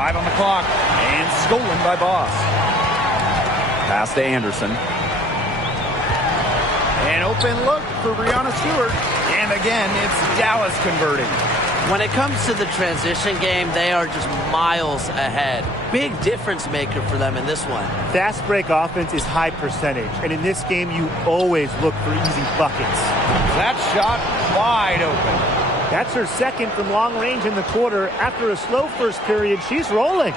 5 on the clock. And stolen by Boss. Pass to Anderson. An open look for Breanna Stewart. And again, it's Dallas converting. When it comes to the transition game, they are just miles ahead. Big difference maker for them in this one. Fast break offense is high percentage, and in this game, you always look for easy buckets. That shot wide open. That's her second from long range in the quarter. After a slow first period, she's rolling.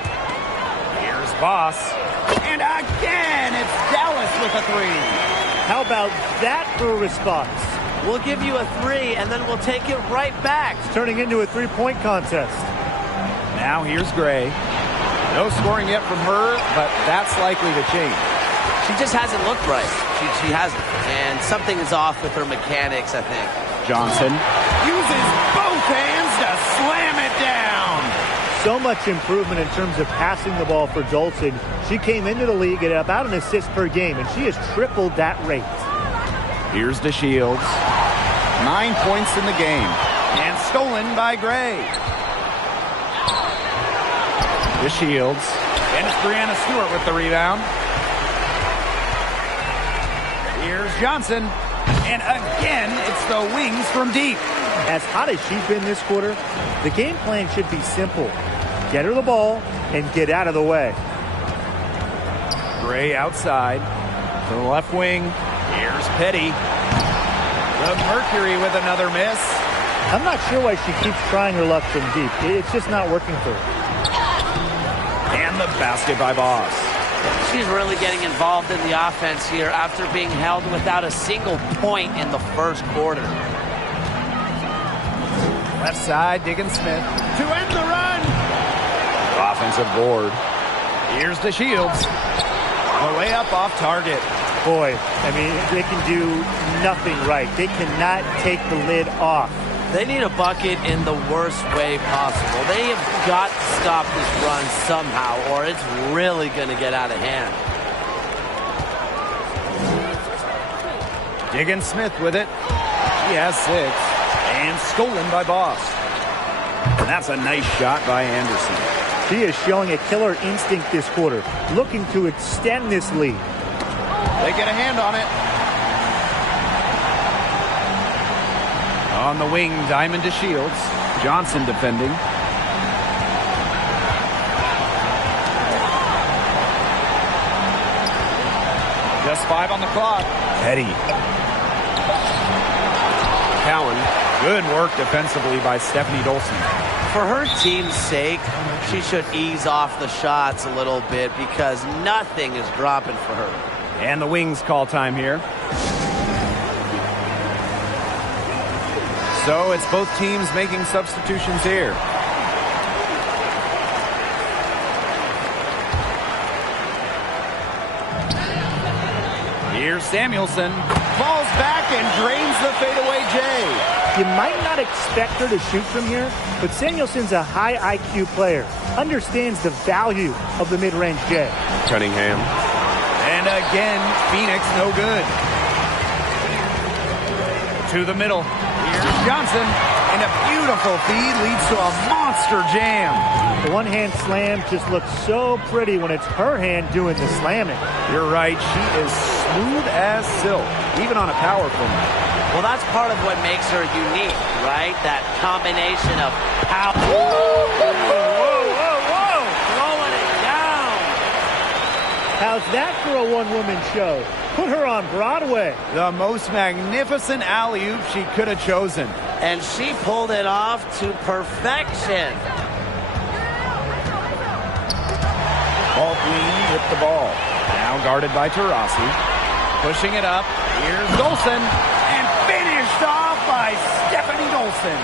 Here's Boss. And again, it's Dallas with a three. How about that for a response? We'll give you a three, and then we'll take it right back. It's turning into a three-point contest. Now here's Gray. No scoring yet from her, but that's likely to change. She just hasn't looked right. She hasn't. And something is off with her mechanics, I think. Johnson uses both hands to slam it down. So much improvement in terms of passing the ball for Dolson. She came into the league at about an assist per game, and she has tripled that rate. Here's DeShields. 9 points in the game. And stolen by Gray. DeShields. And it's Breanna Stewart with the rebound. Here's Johnson. And again, it's the wings from deep. As hot as she's been this quarter, the game plan should be simple. Get her the ball and get out of the way. Gray outside. To the left wing. Here's Petty. The Mercury with another miss. I'm not sure why she keeps trying her luck from deep. It's just not working for her. And the basket by Boss. She's really getting involved in the offense here after being held without a single point in the first quarter. Left side, Diggins-Smith to end the run. Offensive board. Here's DeShields. The layup off target. Boy, I mean, they can do nothing right. They cannot take the lid off. They need a bucket in the worst way possible. They have got to stop this run somehow, or it's really going to get out of hand. Diggins-Smith with it. She has 6. And stolen by Boss. And that's a nice shot by Anderson. She is showing a killer instinct this quarter, looking to extend this lead. They get a hand on it. On the wing, Diamond DeShields. Johnson defending. Just 5 on the clock. Petty. Cowan. Good work defensively by Stephanie Dolson. For her team's sake, she should ease off the shots a little bit because nothing is dropping for her. And the Wings call time here. So it's both teams making substitutions here. Here's Samuelson. Falls back and drains the fadeaway J. You might not expect her to shoot from here, but Samuelson's a high IQ player. Understands the value of the mid-range J. Cunningham. And again, Phoenix no good. To the middle. Here's Johnson. And a beautiful feed leads to a monster jam. The one-hand slam just looks so pretty when it's her hand doing the slamming. You're right. She is smooth as silk, even on a power format. Well, that's part of what makes her unique, right? That combination of power. Whoa, whoa, whoa. Throwing it down. How's that for a one-woman show? Put her on Broadway. The most magnificent alley-oop she could have chosen. And she pulled it off to perfection. Ball queen with the ball. Now guarded by Taurasi. Pushing it up. Here's Dolson. And finished off by Stephanie Dolson.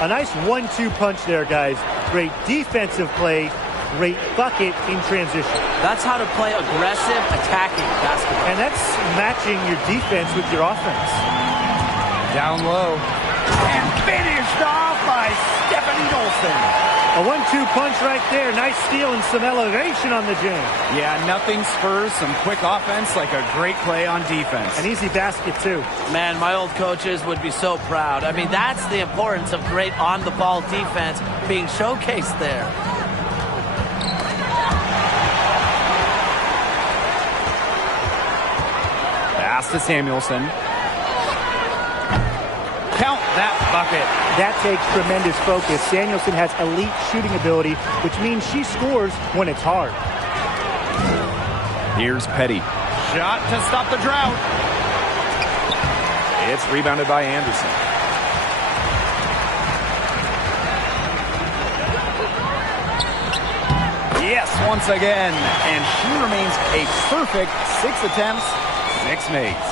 A nice 1-2 punch there, guys. Great defensive play. Great bucket in transition. That's how to play aggressive, attacking basketball. And that's matching your defense with your offense. Down low. And finished off by Stephanie Dolson. A 1-2 punch right there. Nice steal and some elevation on the jam. Yeah, nothing spurs some quick offense like a great play on defense. An easy basket, too. Man, my old coaches would be so proud. I mean, that's the importance of great on-the-ball defense being showcased there. Pass to Samuelson. Count that bucket. That takes tremendous focus. Samuelson has elite shooting ability, which means she scores when it's hard. Here's Petty. Shot to stop the drought. It's rebounded by Anderson. Yes, once again. And she remains a perfect 6 attempts, 6 makes.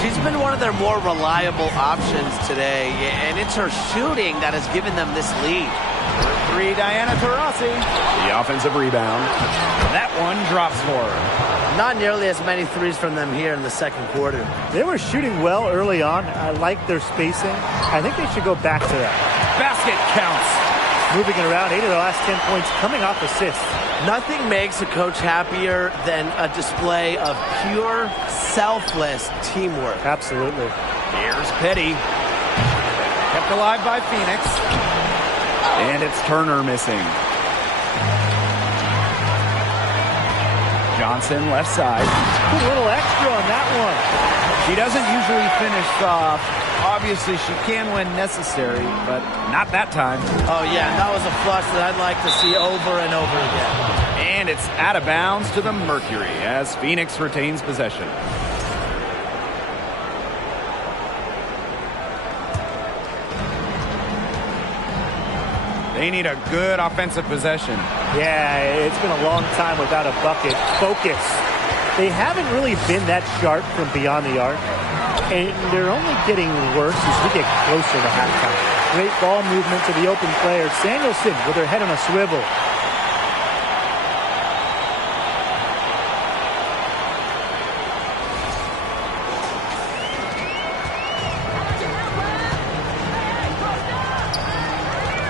She's been one of their more reliable options today, and it's her shooting that has given them this lead. For 3, Diana Taurasi. The offensive rebound. That one drops for her. Not nearly as many threes from them here in the second quarter. They were shooting well early on. I like their spacing. I think they should go back to that. Basket counts. Moving it around, 8 of the last 10 points coming off assists. Nothing makes a coach happier than a display of pure, selfless teamwork. Absolutely. Here's Petty. Kept alive by Phoenix. And it's Turner missing. Johnson left side. A little extra on that one. She doesn't usually finish soft. Obviously, she can when necessary, but not that time. Oh, yeah, that was a flush that I'd like to see over and over again. And it's out of bounds to the Mercury as Phoenix retains possession. They need a good offensive possession. Yeah, it's been a long time without a bucket. Focus. They haven't really been that sharp from beyond the arc, and they're only getting worse as we get closer to halftime. Great ball movement to the open player. Samuelson with her head on a swivel.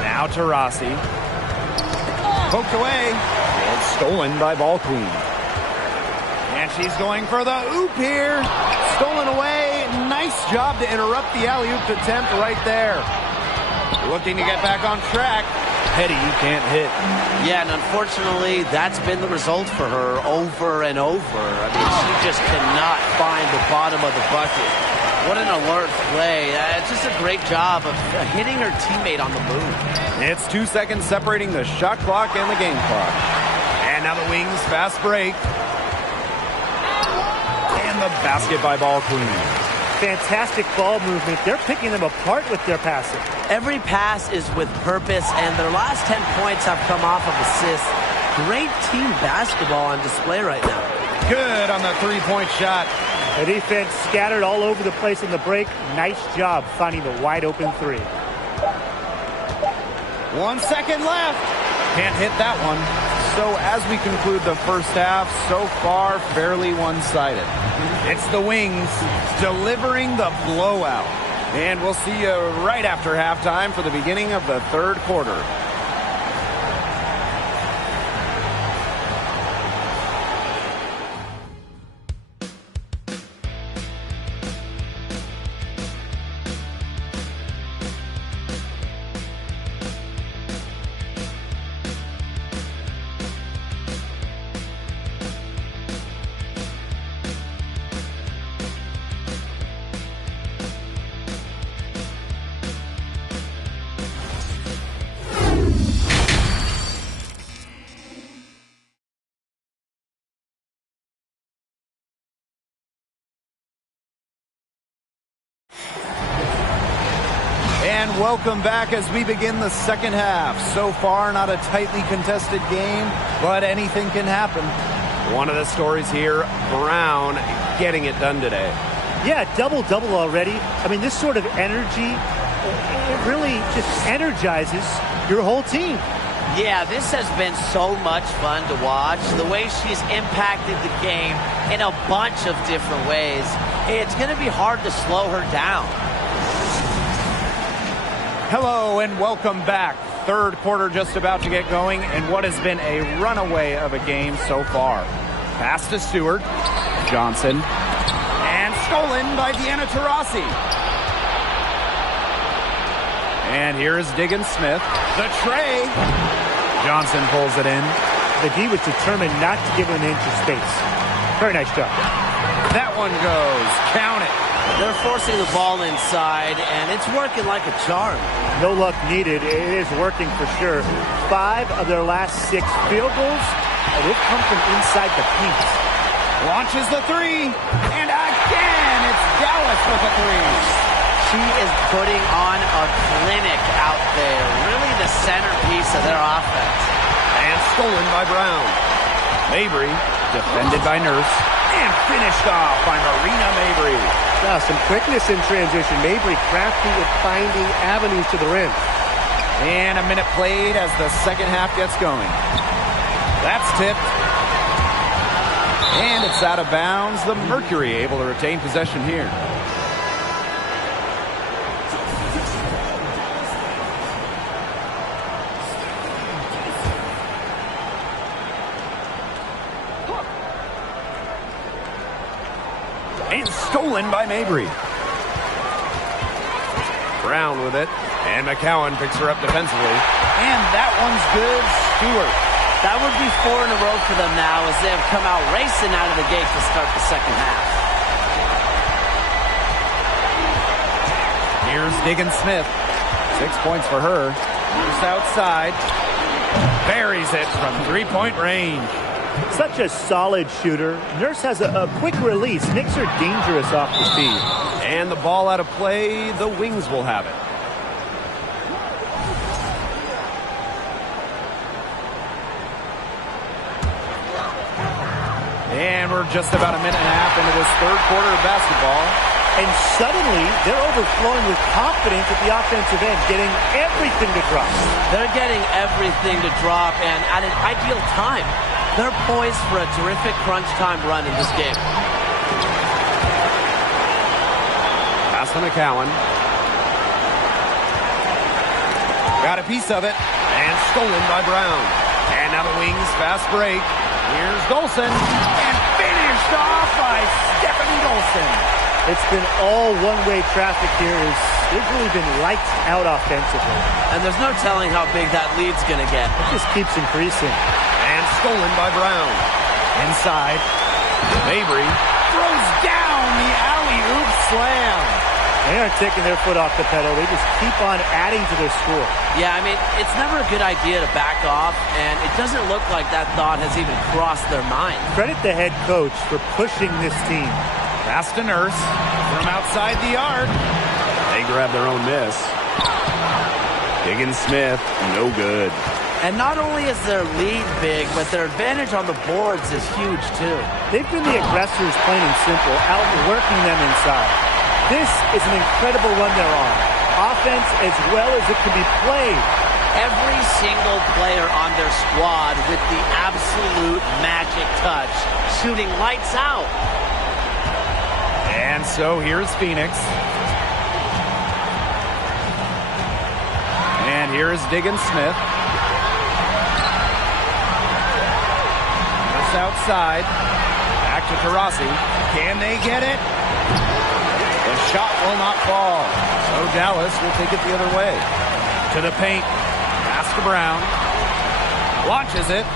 Now Taurasi. Poked away. And stolen by Ball Queen. And she's going for the oop here. Stolen away. Nice job to interrupt the alley-oop attempt right there. Looking to get back on track. Petty can't hit. Yeah, and unfortunately, that's been the result for her over and over. I mean, she just cannot find the bottom of the bucket. What an alert play. It's just a great job of hitting her teammate on the move. It's 2 seconds separating the shot clock and the game clock. And now the Wings fast break. And the basket by Ball Queen. Fantastic ball movement. They're picking them apart with their passing. Every pass is with purpose, and their last 10 points have come off of assists. Great team basketball on display right now. Good on the three-point shot. The defense scattered all over the place in the break. Nice job finding the wide open three. 1 second left. Can't hit that one. So as we conclude the first half, so far fairly one-sided. It's the Wings delivering the blowout. And we'll see you right after halftime for the beginning of the third quarter. And welcome back as we begin the second half. So far, not a tightly contested game, but anything can happen. One of the stories here, Brown getting it done today. Yeah, double-double already. I mean, this sort of energy, it really just energizes your whole team. Yeah, this has been so much fun to watch. The way she's impacted the game in a bunch of different ways. It's going to be hard to slow her down. Hello and welcome back. Third quarter just about to get going, and what has been a runaway of a game so far. Pass to Stewart. Johnson. And stolen by Deanna Taurasi. And here is Diggins Smith. The tray. Johnson pulls it in. The D was determined not to give him an inch of space. Very nice job. That one goes. Count it. They're forcing the ball inside, and it's working like a charm. No luck needed. It is working for sure. 5 of their last 6 field goals, and they've come from inside the paint. Launches the 3, and again, it's Dallas with a 3. She is putting on a clinic out there. Really the centerpiece of their offense. And stolen by Brown. Mabry, defended by Nurse, and finished off by Marina Mabry. Now, some quickness in transition. Mabry crafty with finding avenues to the rim. And a minute played as the second half gets going. That's tipped. And it's out of bounds. The Mercury able to retain possession here. And stolen by Mabry. Brown with it. And McCowan picks her up defensively. And that one's good. Stewart. That would be 4 in a row for them now as they have come out racing out of the gate to start the second half. Here's Diggins Smith. 6 points for her. Just outside. Buries it from three-point range. Such a solid shooter. Nurse has a quick release. Makes her dangerous off the tee. And the ball out of play. The Wings will have it. And we're just about a minute and a half into this third quarter of basketball. And suddenly, they're overflowing with confidence at the offensive end, getting everything to drop. They're getting everything to drop, and at an ideal time. They're poised for a terrific crunch time run in this game. Pass to McCowan. Got a piece of it. And stolen by Brown. And now the Wings fast break. Here's Dolson. And finished off by Stephanie Dolson. It's been all one-way traffic here. They've really been lights out offensively. And there's no telling how big that lead's going to get. It just keeps increasing. And stolen by Brown. Inside. Mabry throws down the alley-oop slam. They aren't taking their foot off the pedal. They just keep on adding to their score. Yeah, I mean, it's never a good idea to back off, and it doesn't look like that thought has even crossed their mind. Credit the head coach for pushing this team. Pass to Nurse from outside the arc. They grab their own miss. Diggins Smith, no good. And not only is their lead big, but their advantage on the boards is huge, too. They've been the aggressors, plain and simple, outworking them inside. This is an incredible run they're on. Offense as well as it can be played. Every single player on their squad with the absolute magic touch, shooting lights out. And so here's Phoenix. And here's Diggins Smith. Just outside. Back to Taurasi. Can they get it? The shot will not fall. So Dallas will take it the other way. To the paint. Pass to Brown. Launches it.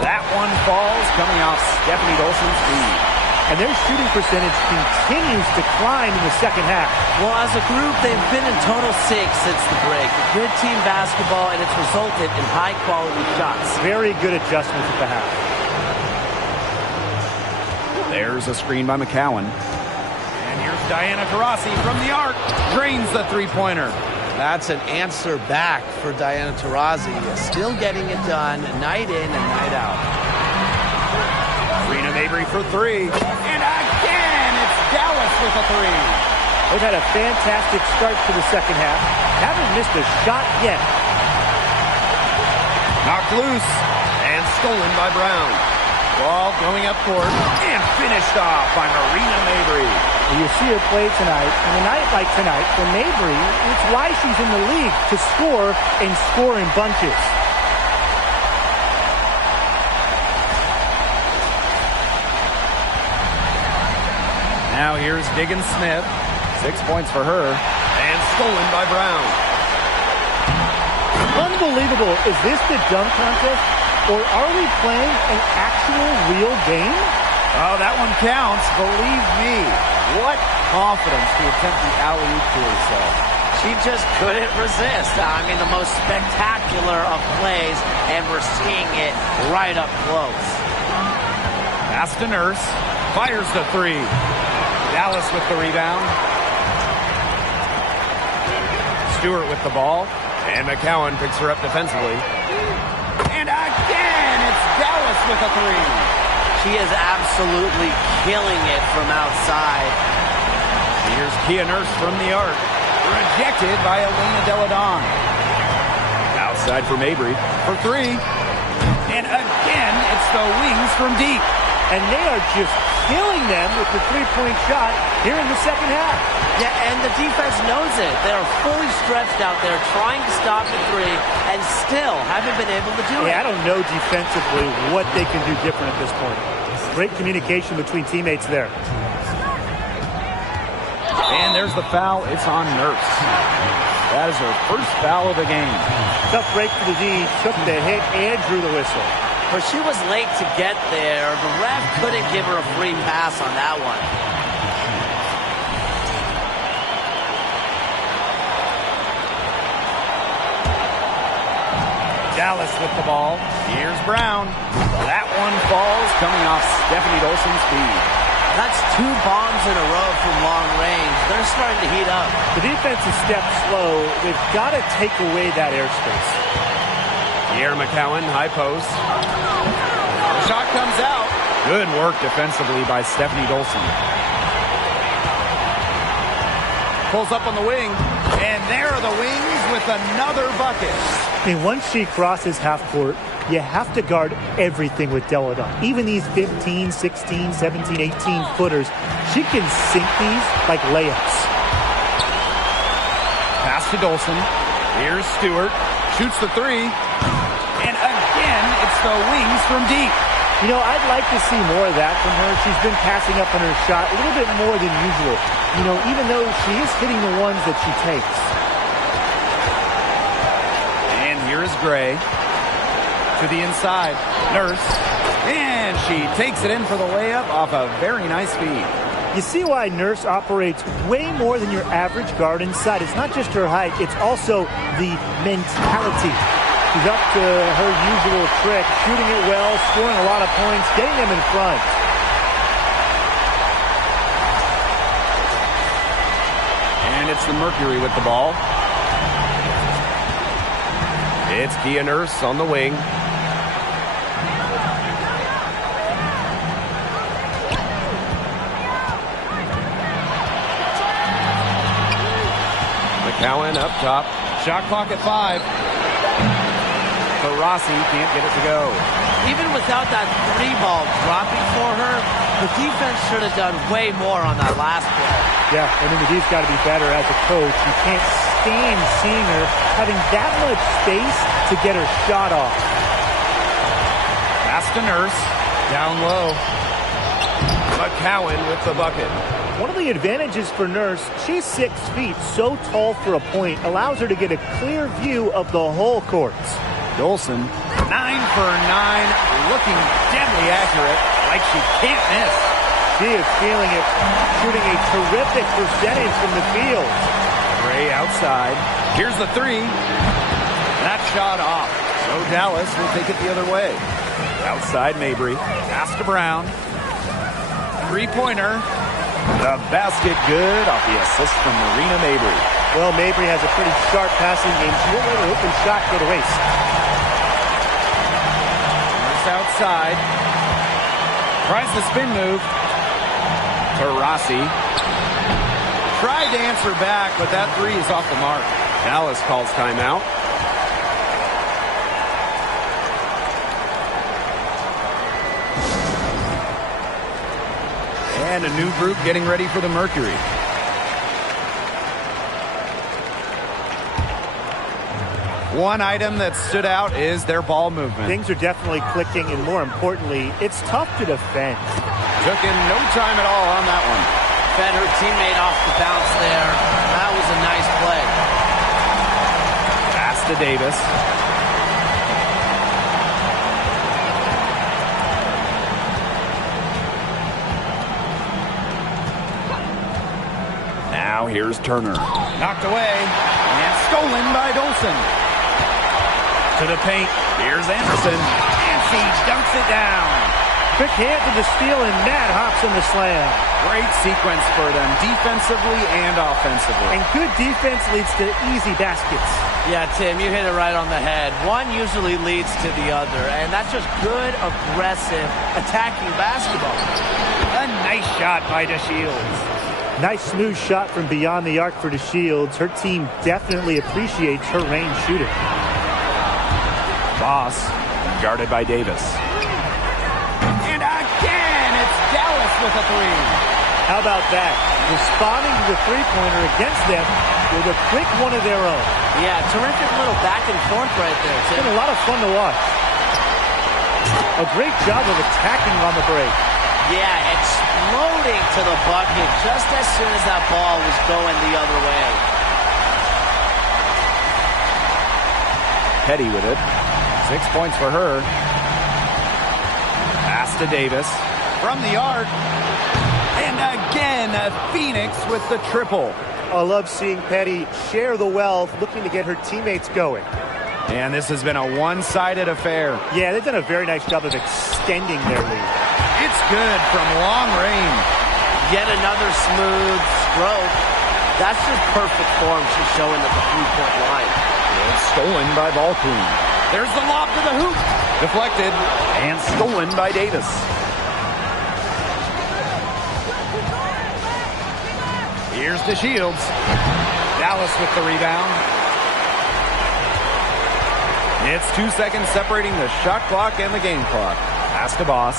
That one falls, coming off Stephanie Dolson's feet. And their shooting percentage continues to climb in the second half. Well, as a group, they've been in total 6 since the break. Good team basketball, and it's resulted in high-quality shots. Very good adjustments at the half. There's a screen by McCowan. And here's Diana Taurasi from the arc. Drains the three-pointer. That's an answer back for Diana Taurasi. Still getting it done night in and night out. Marina Mabry for 3. And again, it's Dallas with a 3. They've had a fantastic start to the second half. Haven't missed a shot yet. Knocked loose and stolen by Brown. Ball going up court and finished off by Marina Mabry. You see her play tonight, and a night like tonight for Mabry, it's why she's in the league, to score and score in bunches. Now here's Diggins Smith. 6 points for her. And stolen by Brown. Unbelievable. Is this the dunk contest? Or are we playing an actual real game? Oh, that one counts. Believe me. What confidence to attempt the alley-oop to herself. She just couldn't resist. I mean, the most spectacular of plays, and we're seeing it right up close. Pass to Nurse. Fires the three. Dallas with the rebound. Stewart with the ball. And McCowan picks her up defensively. And again, it's Dallas with a three. She is absolutely killing it from outside. Here's Kia Nurse from the arc. Rejected by Elena Deladon. Outside for Mabry for three. And again, it's the wings from deep. And they are just killing them with the three-point shot here in the second half. Yeah, and the defense knows it. They're fully stretched out there trying to stop the three and still haven't been able to do it. I don't know defensively what they can do different at this point. Great communication between teammates there. And there's the foul. It's on Nurse. That is her first foul of the game. Tough break for the D. Took the hit and drew the whistle. But she was late to get there. The ref couldn't give her a free pass on that one. Dallas with the ball. Here's Brown. That one falls coming off Stephanie Dolson's feed. That's two bombs in a row from long range. They're starting to heat up. The defense is stepped slow. They've got to take away that airspace. Sierra McCowan, high post. The shot comes out. Good work defensively by Stephanie Dolson. Pulls up on the wing. And there are the wings with another bucket. I mean, once she crosses half court, you have to guard everything with Deladon. Even these 15, 16, 17, 18 footers, she can sink these like layups. Pass to Dolson. Here's Stewart. Shoots the three. And again, it's the wings from deep. You know, I'd like to see more of that from her. She's been passing up on her shot a little bit more than usual. You know, even though she is hitting the ones that she takes. And here is Gray. To the inside. Nurse. And she takes it in for the layup off a very nice feed. You see why Nurse operates way more than your average guard inside. It's not just her height, it's also the mentality. She's up to her usual trick, shooting it well, scoring a lot of points, getting them in front. And it's the Mercury with the ball. It's Kia Nurse on the wing. McCowan up top. Shot clock at 5. Rossi can't get it to go. Even without that three ball dropping for her, the defense should have done way more on that last play. Yeah, I mean, the D's got to be better as a coach. You can't stand seeing her having that much space to get her shot off. Pass to Nurse. Down low. McCowan with the bucket. One of the advantages for Nurse, she's 6 feet, so tall for a point, allows her to get a clear view of the whole court. Dolson, 9 for 9, looking deadly accurate, like she can't miss. She is feeling it, shooting a terrific percentage from the field. Gray outside. Here's the three. That shot off. So Dallas will take it the other way. Outside Mabry. Pass to Brown. Three-pointer. The basket good off the assist from Marina Mabry. Well, Mabry has a pretty sharp passing game. She won't let her open shot go to waste. Outside. Tries the spin move. To Rossi. Tried to answer back, but that three is off the mark. Dallas calls timeout. And a new group getting ready for the Mercury. One item that stood out is their ball movement. Things are definitely clicking, and more importantly, it's tough to defend. Took in no time at all on that one. Fed her teammate off the bounce there. That was a nice play. Pass to Davis. Now here's Turner. Knocked away and stolen by Dolson. To the paint. Here's Anderson. And she dunks it down. Quick hand to the steal, and Matt hops in the slam. Great sequence for them, defensively and offensively. And good defense leads to easy baskets. Yeah, Tim, you hit it right on the head. One usually leads to the other, and that's just good, aggressive, attacking basketball. A nice shot by DeShields. Nice smooth shot from beyond the arc for DeShields. Her team definitely appreciates her range shooting. Boss, guarded by Davis. And again, it's Dallas with a three. How about that? Responding to the three-pointer against them with a quick one of their own. Yeah, terrific little back and forth right there, Tim. It's been a lot of fun to watch. A great job of attacking on the break. Yeah, exploding to the bucket just as soon as that ball was going the other way. Petty with it. 6 points for her. Pass to Davis. From the arc. And again, Phoenix with the triple. I love seeing Petty share the wealth, looking to get her teammates going. And this has been a one-sided affair. Yeah, they've done a very nice job of extending their lead. It's good from long range. Yet another smooth stroke. That's just perfect form she's showing at the three-point line. It's stolen by Ball Queen. There's the lob to the hoop. Deflected and stolen by Davis. Here's DeShields. Dallas with the rebound. It's 2 seconds separating the shot clock and the game clock. Pass to Boss.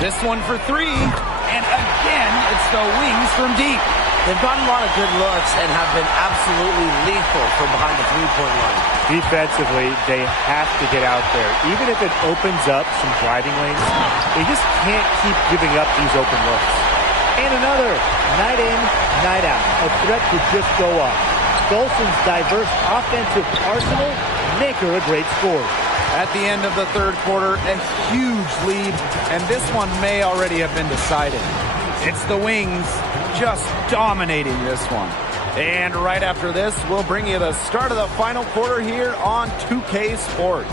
This one for three. And again, it's the wings from deep. They've gotten a lot of good looks and have been absolutely lethal from behind the three-point line. Defensively, they have to get out there. Even if it opens up some driving lanes, they just can't keep giving up these open looks. And another, night in, night out. A threat to just go off. Dolson's diverse offensive arsenal make her a great scorer. At the end of the third quarter, a huge lead, and this one may already have been decided. It's the Wings just dominating this one. And right after this, we'll bring you the start of the final quarter here on 2K Sports.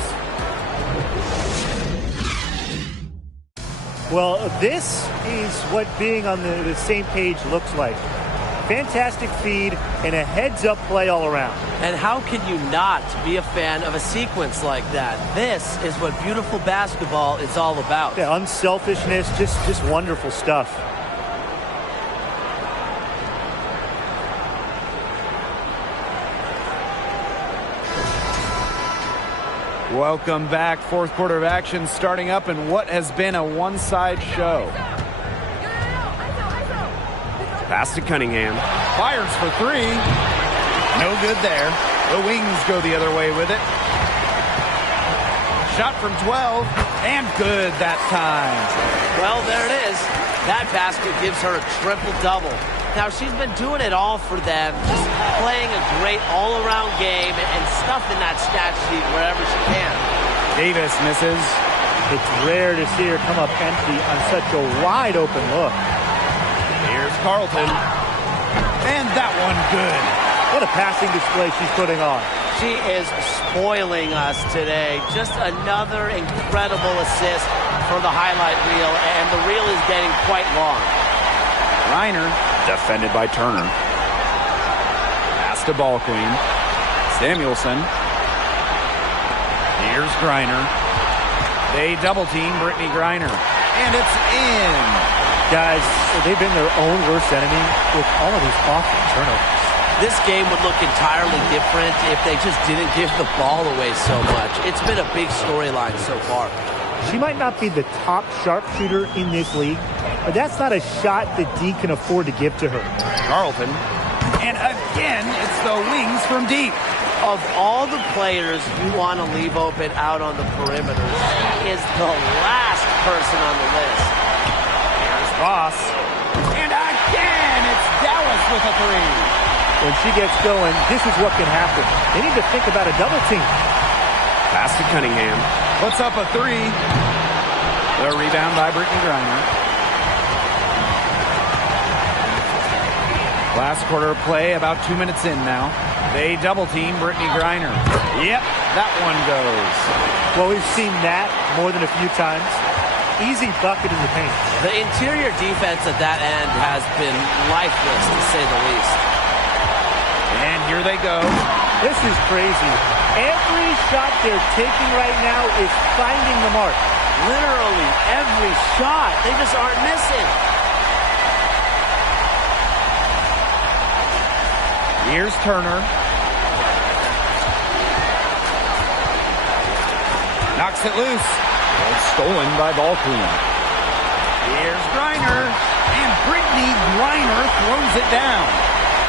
Well, this is what being on the same page looks like. Fantastic feed and a heads-up play all around. And how can you not be a fan of a sequence like that? This is what beautiful basketball is all about. Yeah, unselfishness, just wonderful stuff. Welcome back. Fourth quarter of action starting up in what has been a one-side show. Pass to Cunningham. Fires for three. No good there. The Wings go the other way with it. Shot from 12. And good that time. Well, there it is. That basket gives her a triple-double. Now, she's been doing it all for them, just playing a great all-around game and stuffing that stat sheet wherever she can. Davis misses. It's rare to see her come up empty on such a wide-open look. Here's Carlton. And that one good. What a passing display she's putting on. She is spoiling us today. Just another incredible assist for the highlight reel, and the reel is getting quite long. Reiner, defended by Turner. Pass to Ball Queen. Samuelson. Here's Griner. They double-team Brittany Griner. And it's in. Guys, they've been their own worst enemy with all of these awful turnovers. This game would look entirely different if they just didn't give the ball away so much. It's been a big storyline so far. She might not be the top sharpshooter in this league, but that's not a shot that D can afford to give to her. Carlton. And again, it's the Wings from deep. Of all the players you want to leave open out on the perimeter, she is the last person on the list. Here's Voss. And again, it's Dallas with a three. When she gets going, this is what can happen. They need to think about a double team. Pass to Cunningham. Puts up a three. The rebound by Brittany Griner. Last quarter of play, about 2 minutes in now. They double team Brittany Griner. Yep, that one goes. Well, we've seen that more than a few times. Easy bucket in the paint. The interior defense at that end has been lifeless, to say the least. And here they go. This is crazy. Every shot they're taking right now is finding the mark. Literally every shot. They just aren't missing. Here's Turner. Knocks it loose. It's stolen by ball queen. Here's Griner. And Brittany Griner throws it down.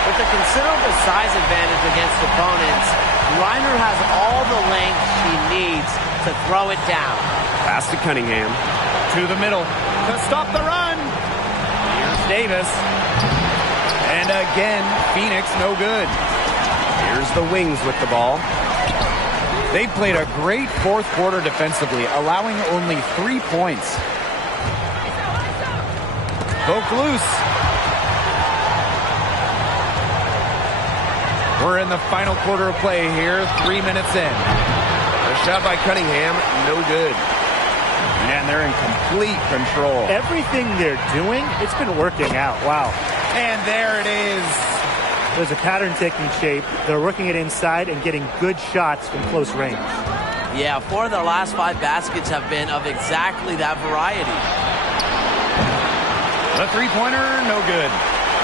With a considerable size advantage against opponents, Griner has all the length she needs to throw it down. Pass to Cunningham. To the middle to stop the run. Here's Davis. And again, Phoenix no good. Here's the Wings with the ball. They played a great fourth quarter defensively, allowing only 3 points. Poked loose. We're in the final quarter of play here, 3 minutes in. A shot by Cunningham, no good. And they're in complete control. Everything they're doing, it's been working out. Wow. And there it is. There's a pattern taking shape. They're working it inside and getting good shots from close range. Yeah, 4 of their last 5 baskets have been of exactly that variety. The three-pointer, no good.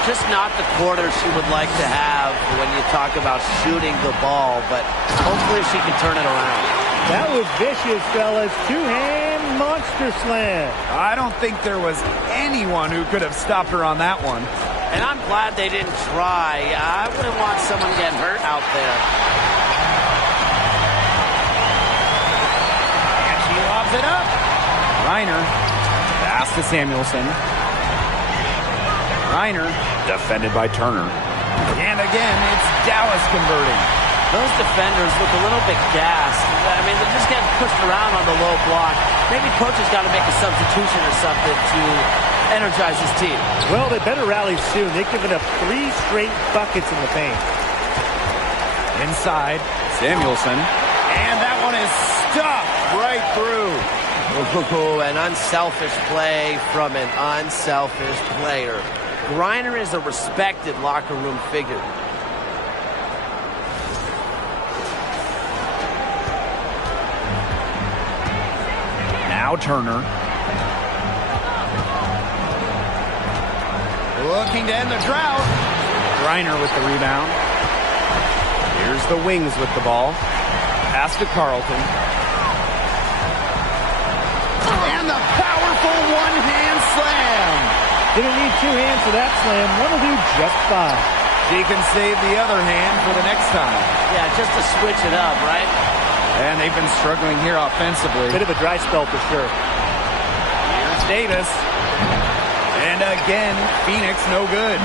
Just not the quarter she would like to have when you talk about shooting the ball, but hopefully she can turn it around. That was vicious, fellas. Two-hand monster slam. I don't think there was anyone who could have stopped her on that one. And I'm glad they didn't try. I wouldn't want someone getting hurt out there. And she lobs it up. Reiner. Pass to Samuelson. Reiner. Defended by Turner. And again, it's Dallas converting. Those defenders look a little bit gassed. I mean, they're just getting pushed around on the low block. Maybe coach has got to make a substitution or something to energize his team. Well, they better rally soon. They've given up 3 straight buckets in the paint. Inside, Samuelson. And that one is stuffed right through. Ooh, an unselfish play from an unselfish player. Griner is a respected locker room figure. Now Turner. Looking to end the drought. Griner with the rebound. Here's the Wings with the ball. Pass to Carlton. And the powerful one-hand slam. Didn't need 2 hands for that slam. One will do just fine. She can save the other hand for the next time. Yeah, just to switch it up, right? And they've been struggling here offensively. Bit of a dry spell for sure. Here's Davis. And again, Phoenix no good.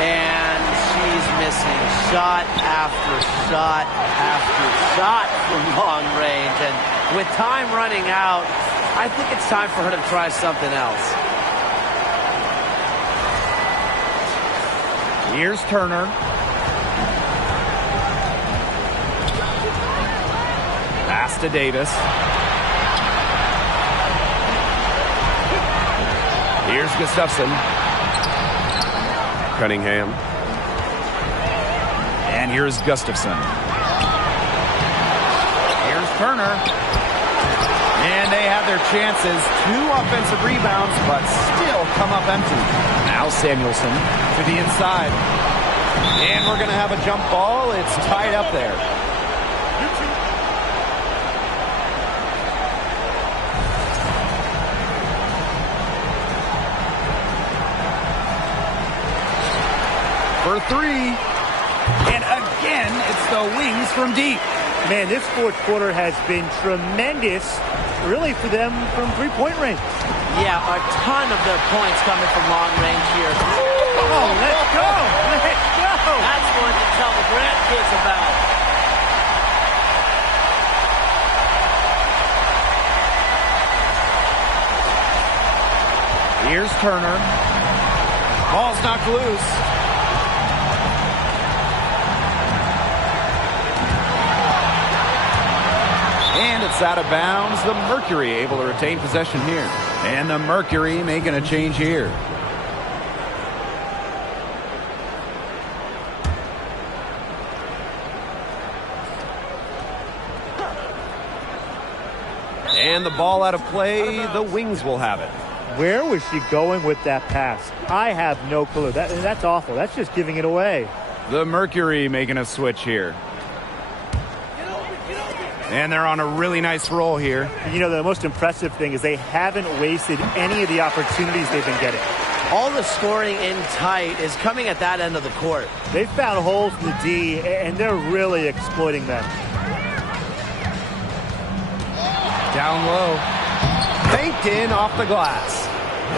And she's missing shot after shot after shot from long range. And with time running out, I think it's time for her to try something else. Here's Turner. Pass to Davis. Here's Gustafson. Cunningham. And here's Gustafson. Here's Turner. And they have their chances. 2 offensive rebounds, but still come up empty. Now Samuelson to the inside. And we're going to have a jump ball. It's tied up there. For 3. And again, it's the Wings from deep. Man, this fourth quarter has been tremendous, really, for them from three-point range. Yeah, a ton of their points coming from long range here. Oh, let's go! Let's go! That's one to tell the grandkids about. Here's Turner. Ball's knocked loose. And it's out of bounds. The Mercury able to retain possession here. And the Mercury making a change here. And the ball out of play. The Wings will have it. Where was she going with that pass? I have no clue. That's awful. That's just giving it away. The Mercury making a switch here. And they're on a really nice roll here. You know, the most impressive thing is they haven't wasted any of the opportunities they've been getting. All the scoring in tight is coming at that end of the court. They've found holes in the D, and they're really exploiting them. Down low. Banked in off the glass.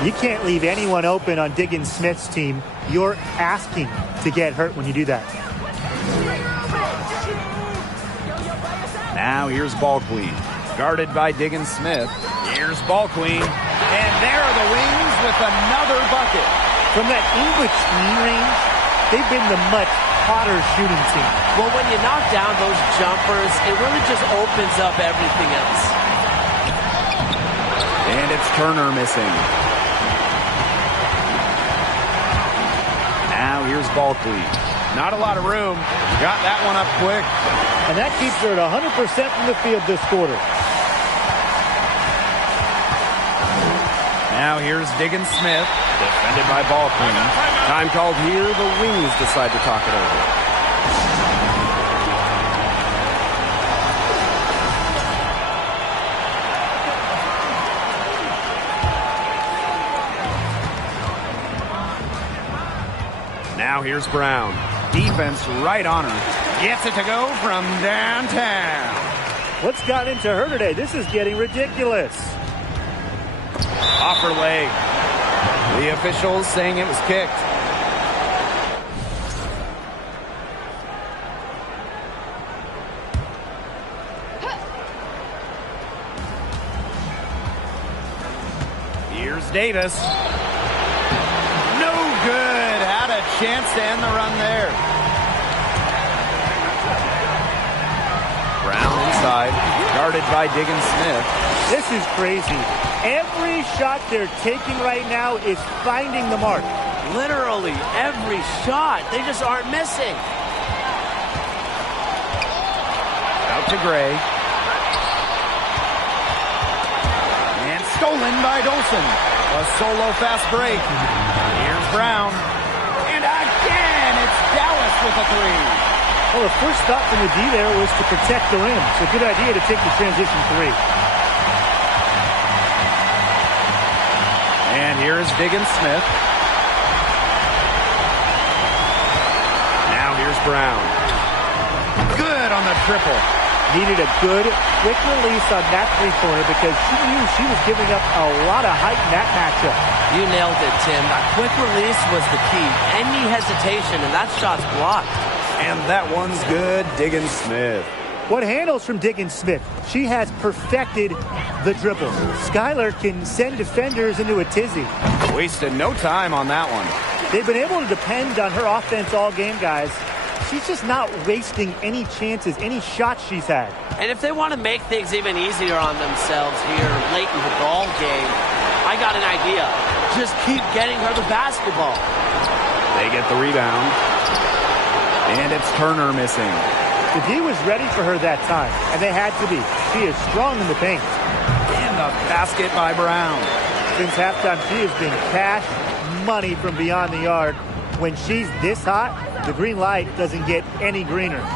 You can't leave anyone open on Diggins Smith's team. You're asking to get hurt when you do that. Now here's Ball Queen. Guarded by Diggins Smith. Here's Ball Queen. And there are the Wings with another bucket. From that in-between range, they've been the much hotter shooting team. Well, when you knock down those jumpers, it really just opens up everything else. And it's Turner missing. Now here's Ball Queen. Not a lot of room. Got that one up quick. And that keeps her at 100% from the field this quarter. Now here's Diggins Smith, defended by Ball Queen. Time called here. The Wings decide to talk it over. Now here's Brown. Defense right on her. Gets it to go from downtown. What's got into her today? This is getting ridiculous. Off her leg. The officials saying it was kicked. Here's Davis. No good. Had a chance to end the run there. Brown inside. Guarded by Diggins Smith. This is crazy. Every shot they're taking right now is finding the mark. Literally every shot. They just aren't missing. Out to Gray. And stolen by Dolson. A solo fast break. Here's Brown. And again, it's Dallas with a three. Well, the first thought from the D there was to protect the rim. So good idea to take the transition three. And here's Diggins Smith. Now here's Brown. Good on the triple. Needed a good, quick release on that three-pointer because she knew she was giving up a lot of height in that matchup. You nailed it, Tim. That quick release was the key. Any hesitation, and that shot's blocked. And that one's good, Diggins Smith. What handles from Diggins Smith? She has perfected the dribble. Skylar can send defenders into a tizzy. Wasted no time on that one. They've been able to depend on her offense all game, guys. She's just not wasting any chances, any shots she's had. And if they want to make things even easier on themselves here late in the ball game, I got an idea. Just keep getting her the basketball. They get the rebound. And it's Turner missing. The D was ready for her that time, and they had to be. She is strong in the paint. And the basket by Brown. Since halftime, she has been cash money from beyond the yard. When she's this hot, the green light doesn't get any greener. A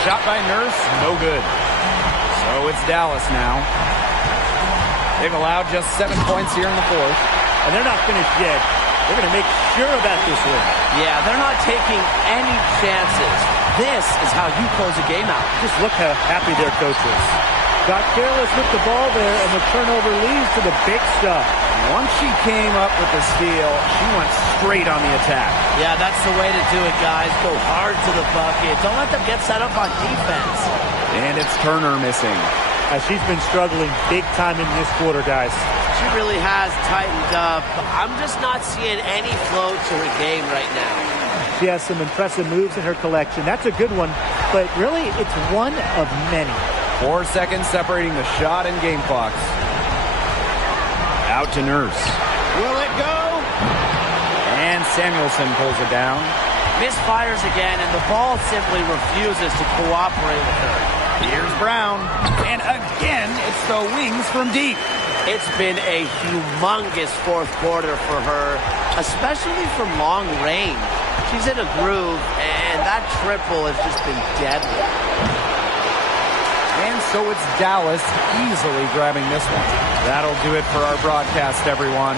shot by Nurse, no good. So it's Dallas now. They've allowed just 7 points here in the fourth. And they're not finished yet. They're going to make sure about this win. Yeah, they're not taking any chances. This is how you close a game out. Just look how happy their coach is. Got careless with the ball there, and the turnover leads to the big stuff. Once she came up with the steal, she went straight on the attack. Yeah, that's the way to do it, guys. Go hard to the bucket. Don't let them get set up on defense. And it's Turner missing. She's been struggling big time in this quarter, guys. She really has tightened up. I'm just not seeing any flow to her game right now. She has some impressive moves in her collection. That's a good one, but really it's one of many. 4 seconds separating the shot and game clocks. Out to Nurse. Will it go? And Samuelson pulls it down. Misfires again, and the ball simply refuses to cooperate with her. Here's Brown. And again, it's the wings from deep. It's been a humongous fourth quarter for her, especially from long range. She's in a groove, and that triple has just been deadly. And so it's Dallas easily grabbing this one. That'll do it for our broadcast, everyone.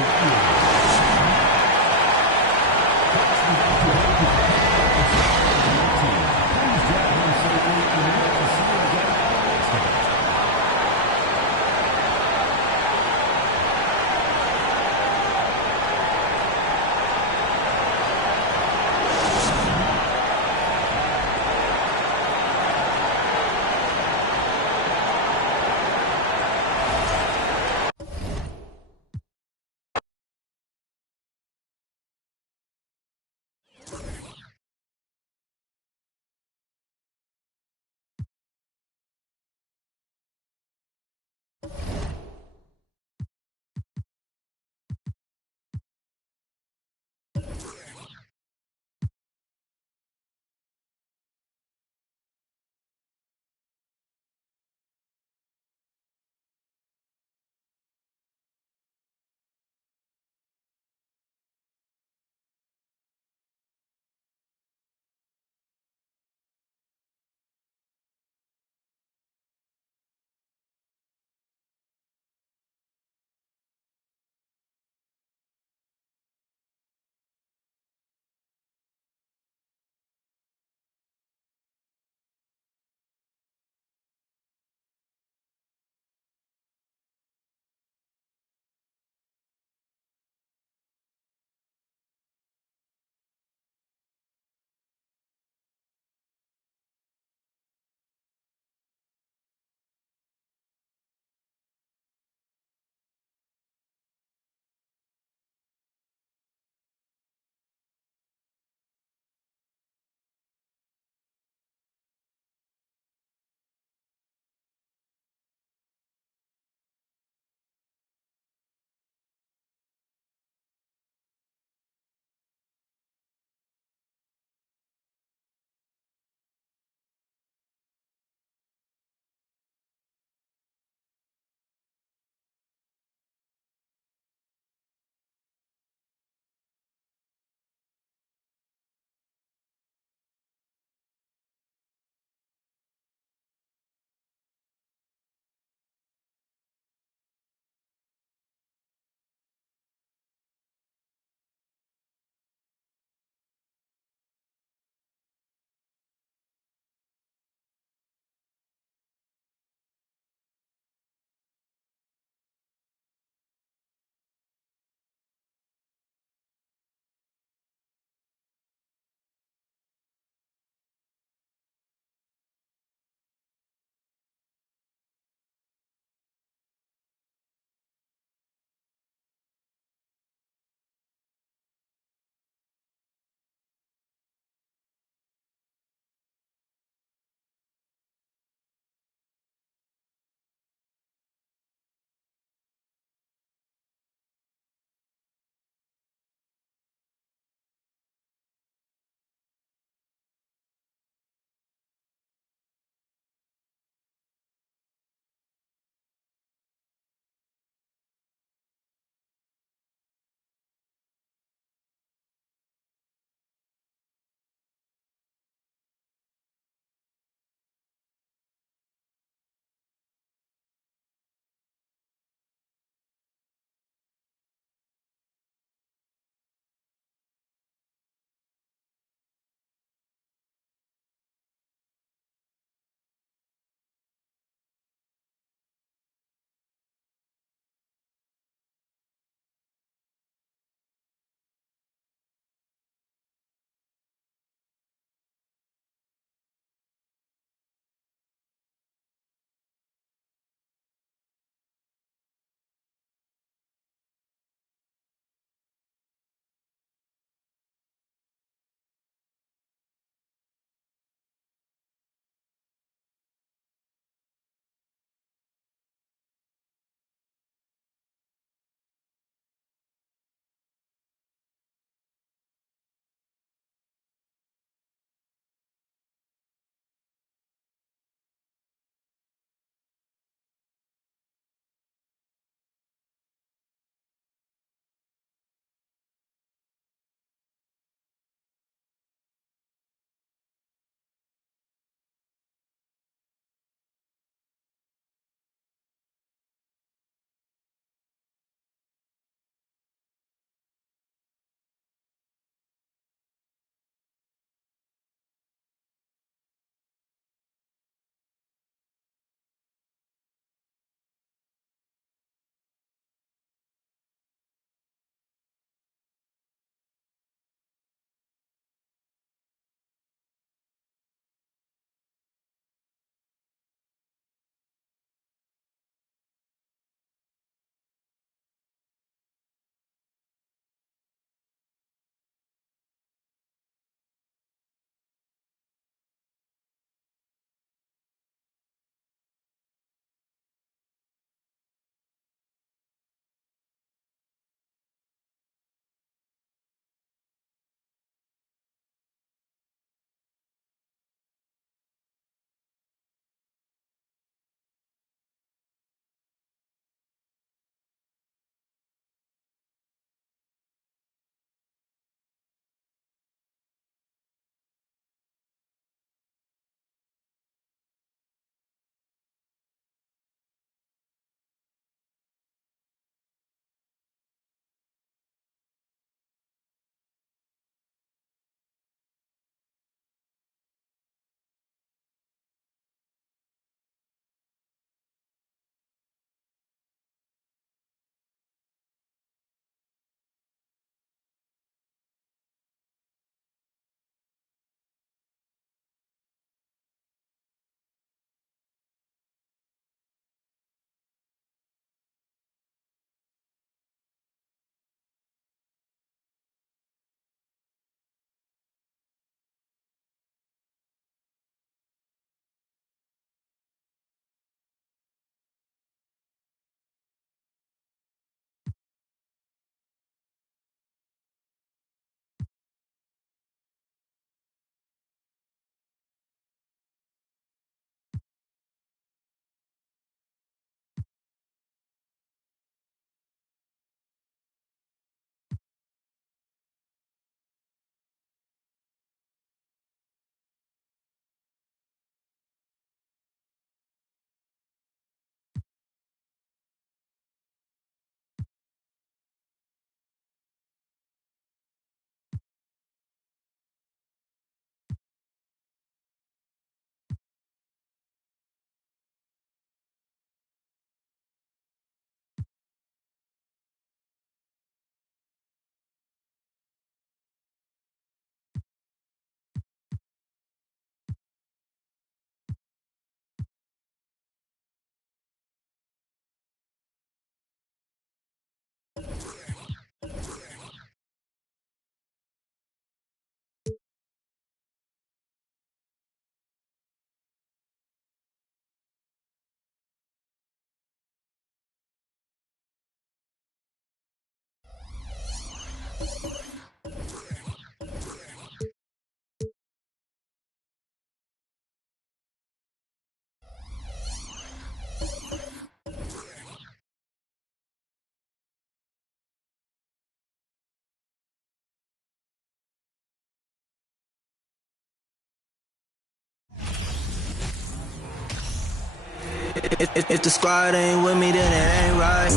If the squad ain't with me, then it ain't right.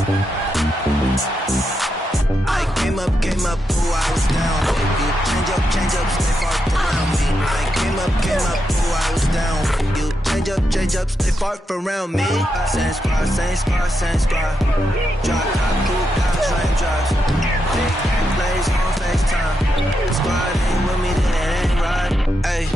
I came up, who I was down. You change up, stay far around me. I came up, who I was down. You change up, stay far around me. Same squad. Drop top, coupe, down, train drives. Big game plays on FaceTime. The squad ain't with me, then it ain't right. Ay.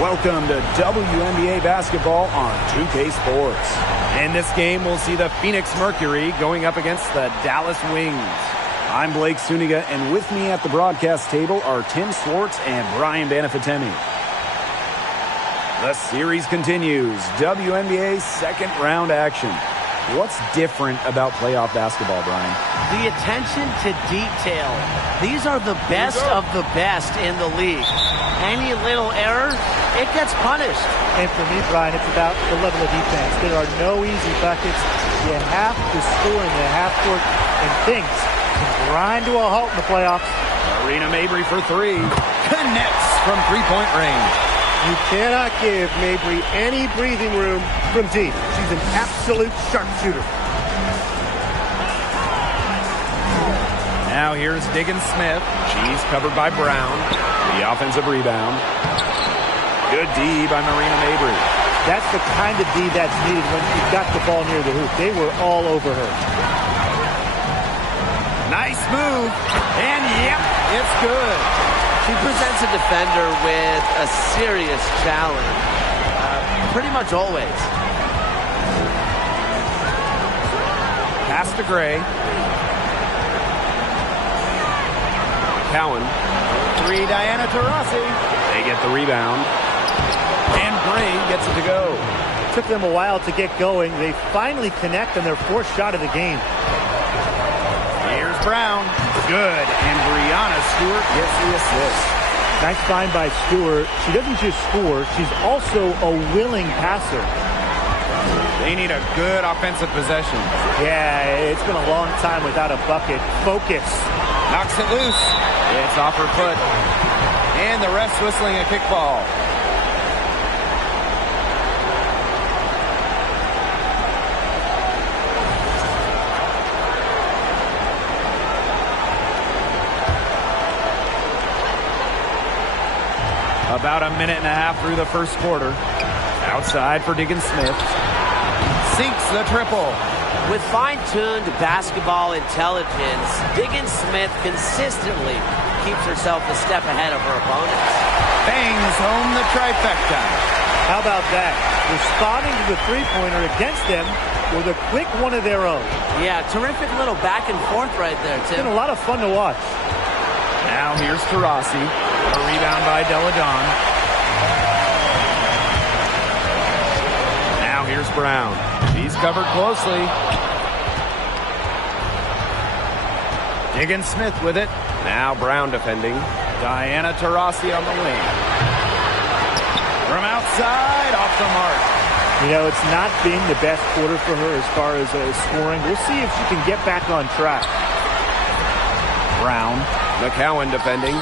Welcome to WNBA basketball on 2K Sports. In this game, we'll see the Phoenix Mercury going up against the Dallas Wings. I'm Blake Suniga, and with me at the broadcast table are Tim Swartz and Brian Banafitemi. The series continues. WNBA second round action. What's different about playoff basketball, Brian? The attention to detail. These are the best of the best in the league. Any little error, it gets punished. And for me, Brian, it's about the level of defense. There are no easy buckets. You have to score in the half court, and things can grind to a halt in the playoffs. Marina Mabry for three. Connects from three-point range. You cannot give Mabry any breathing room from deep. She's an absolute sharpshooter. Now here's Diggins Smith. She's covered by Brown. The offensive rebound. Good D by Marina Mabry. That's the kind of D that's needed when you've got the ball near the hoop. They were all over her. Nice move. And yep, it's good. She presents a defender with a serious challenge, pretty much always. Pass to Gray. Cowan. Three, Diana Taurasi. They get the rebound. And Gray gets it to go. Took them a while to get going. They finally connect on their fourth shot of the game. Here's Brown. Good. And Brianna Stewart gets the assist. Nice find by Stewart. She doesn't just score, she's also a willing passer. They need a good offensive possession. Yeah, it's been a long time without a bucket. Focus. Knocks it loose. It's off her foot. And the ref's whistling a kickball. About a minute and a half through the first quarter. Outside for Diggins Smith. Sinks the triple. With fine-tuned basketball intelligence, Diggins Smith consistently keeps herself a step ahead of her opponents. Bangs home the trifecta. How about that? Responding to the three-pointer against them with a quick one of their own. Yeah, terrific little back and forth right there, Tim. It's been a lot of fun to watch. Now here's Taurasi. A rebound by Deladon. Now here's Brown. He's covered closely. Diggins Smith with it. Now Brown defending. Diana Taurasi on the wing. From outside, off the mark. You know, it's not been the best quarter for her as far as scoring. We'll see if she can get back on track. Brown. McCowan defending.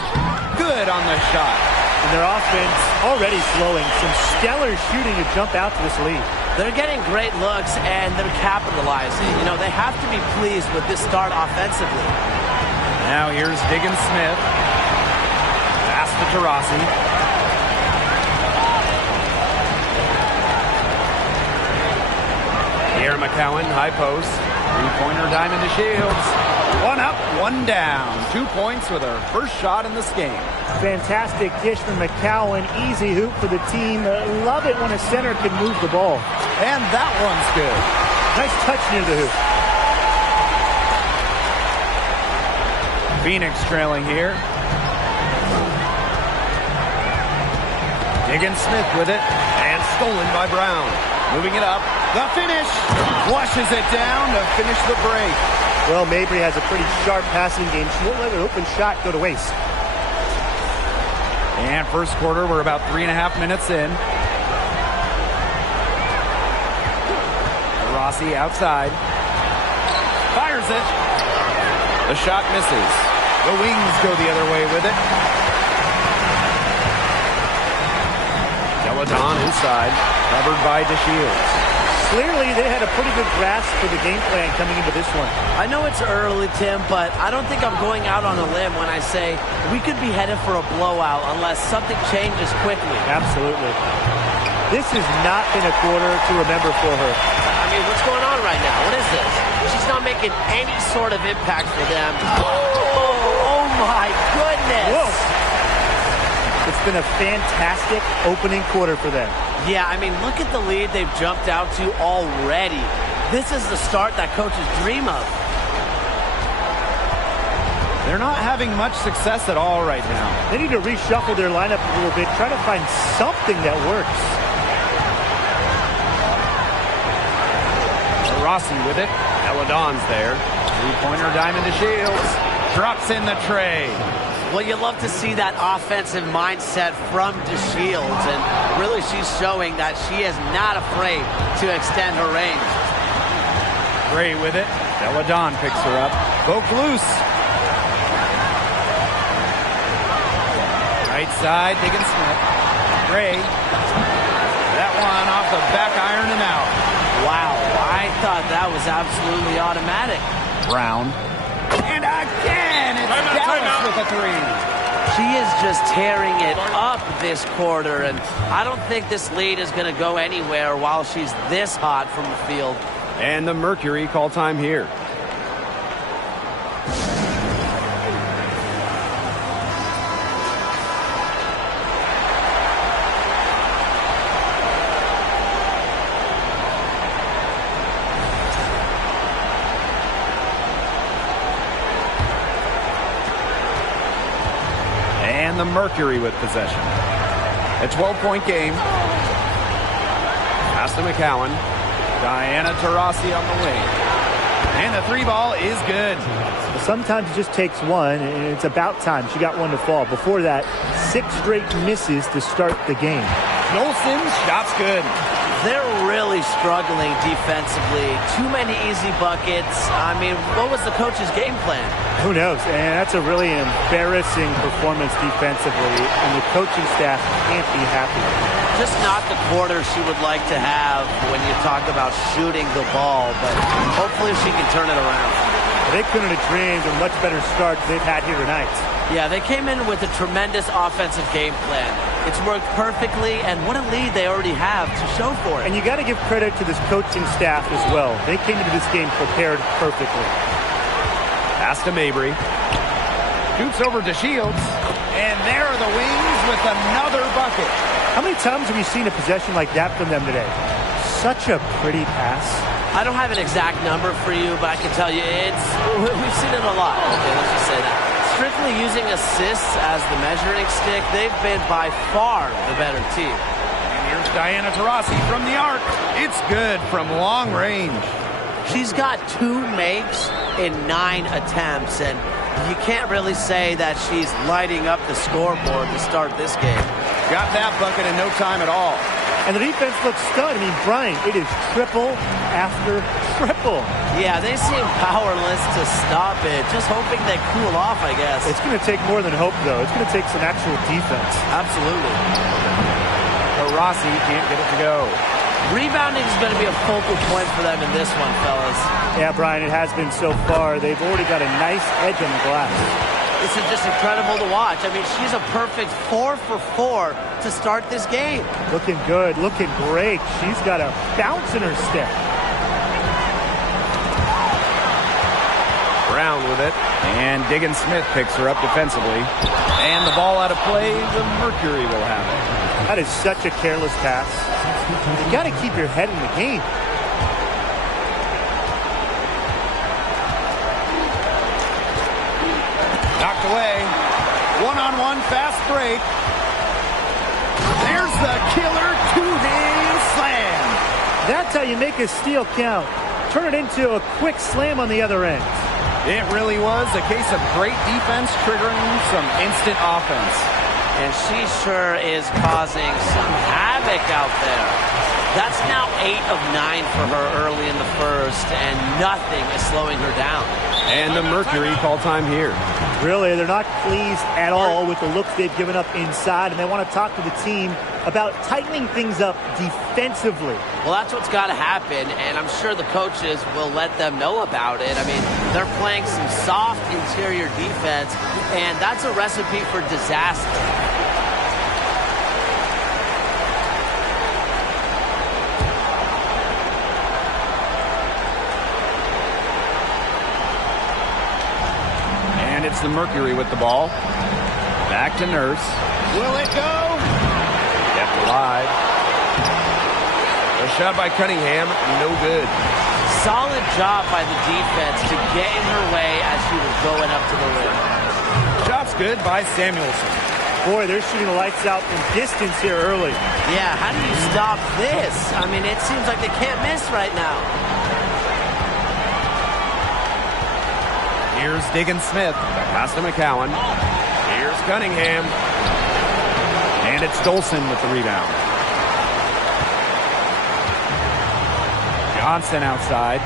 Good on the shot. And their offense already slowing. Some stellar shooting to jump out to this lead. They're getting great looks, and they're capitalizing. You know, they have to be pleased with this start offensively. Now here's Diggins Smith. Pass to Taurasi. Here McCowan, high post. Three-pointer diamond to Shields. One up, one down. 2 points with her first shot in this game. Fantastic dish from McCowan. Easy hoop for the team. Love it when a center can move the ball. And that one's good. Nice touch near the hoop. Phoenix trailing here. Diggins Smith with it. And stolen by Brown. Moving it up. The finish. Flushes it down to finish the break. Well, Mabry has a pretty sharp passing game. She won't let an open shot go to waste. And first quarter, we're about 3.5 minutes in. Rossi outside. Fires it. The shot misses. The Wings go the other way with it. Peloton inside, covered by DeShields. Clearly, they had a pretty good grasp for the game plan coming into this one. I know it's early, Tim, but I don't think I'm going out on a limb when I say we could be headed for a blowout unless something changes quickly. Absolutely. This has not been a quarter to remember for her. I mean, what's going on right now? What is this? She's not making any sort of impact for them. Oh my goodness. Whoa. It's been a fantastic opening quarter for them. Yeah, I mean, look at the lead they've jumped out to already. This is the start that coaches dream of. They're not having much success at all right now. They need to reshuffle their lineup a little bit, try to find something that works. Rossi with it. Peloton's there. Three-pointer diamond to Shields. Drops in the tray. Well, you love to see that offensive mindset from DeShields, and really she's showing that she is not afraid to extend her range. Gray with it. Peloton picks her up. Poke loose. Right side, Diggins Smith. Gray. That one off the back iron and out. Wow, I thought that was absolutely automatic. Brown. And again, it's Dallas with a three. She is just tearing it up this quarter, and I don't think this lead is going to go anywhere while she's this hot from the field. And the Mercury call time here. The Mercury with possession. A 12-point game. Pass to McCowan. Diana Taurasi on the wing. And the three ball is good. Sometimes it just takes one, and it's about time. She got one to fall. Before that, 6 straight misses to start the game. Nolson's shot's good. They're really struggling defensively. Too many easy buckets. I mean, what was the coach's game plan? Who knows? And that's a really embarrassing performance defensively, and the coaching staff can't be happy. Just not the quarter she would like to have when you talk about shooting the ball, but hopefully she can turn it around. They couldn't have dreamed of a much better start they've had here tonight. Yeah, they came in with a tremendous offensive game plan. It's worked perfectly, and what a lead they already have to show for it. And you got to give credit to this coaching staff as well. They came into this game prepared perfectly. Pass to Mabry. Shoots over to Shields. And there are the Wings with another bucket. How many times have you seen a possession like that from them today? Such a pretty pass. I don't have an exact number for you, but I can tell you we've seen it a lot. Okay, let's just say that. Strictly using assists as the measuring stick, they've been by far the better team. And here's Diana Taurasi from the arc. It's good from long range. She's got 2 makes in 9 attempts, and you can't really say that she's lighting up the scoreboard to start this game. Got that bucket in no time at all. And the defense looks stunned. I mean, Brian, it is triple after triple. Yeah, they seem powerless to stop it. Just hoping they cool off, I guess. It's going to take more than hope, though. It's going to take some actual defense. Absolutely. Rossi can't get it to go. Rebounding is going to be a focal point for them in this one, fellas. Yeah, Brian, it has been so far. They've already got a nice edge on the glass. This is just incredible to watch. I mean, she's a perfect 4 for 4 to start this game. Looking good, looking great. She's got a bounce in her step. Brown with it. And Diggins Smith picks her up defensively. And the ball out of play, the Mercury will have it. That is such a careless pass. You got to keep your head in the game. Knocked away. One-on-one fast break. There's the killer two-hand slam. That's how you make a steal count. Turn it into a quick slam on the other end. It really was a case of great defense triggering some instant offense. And she sure is causing some havoc out there. That's now 8 of 9 for her early in the first, and nothing is slowing her down. And the Mercury call time here. Really, they're not pleased at all with the looks they've given up inside, and they want to talk to the team about tightening things up defensively. Well, that's what's got to happen, and I'm sure the coaches will let them know about it. I mean, they're playing some soft interior defense, and that's a recipe for disaster. It's the Mercury with the ball. Back to Nurse. Will it go? Kept alive. A shot by Cunningham, no good. Solid job by the defense to get in her way as she was going up to the rim. Shot's good by Samuelson. Boy, they're shooting the lights out from distance here early. Yeah, how do you stop this? I mean, it seems like they can't miss right now. Here's Diggins Smith. Pass to McCowan. Here's Cunningham. And it's Dolson with the rebound. Johnson outside.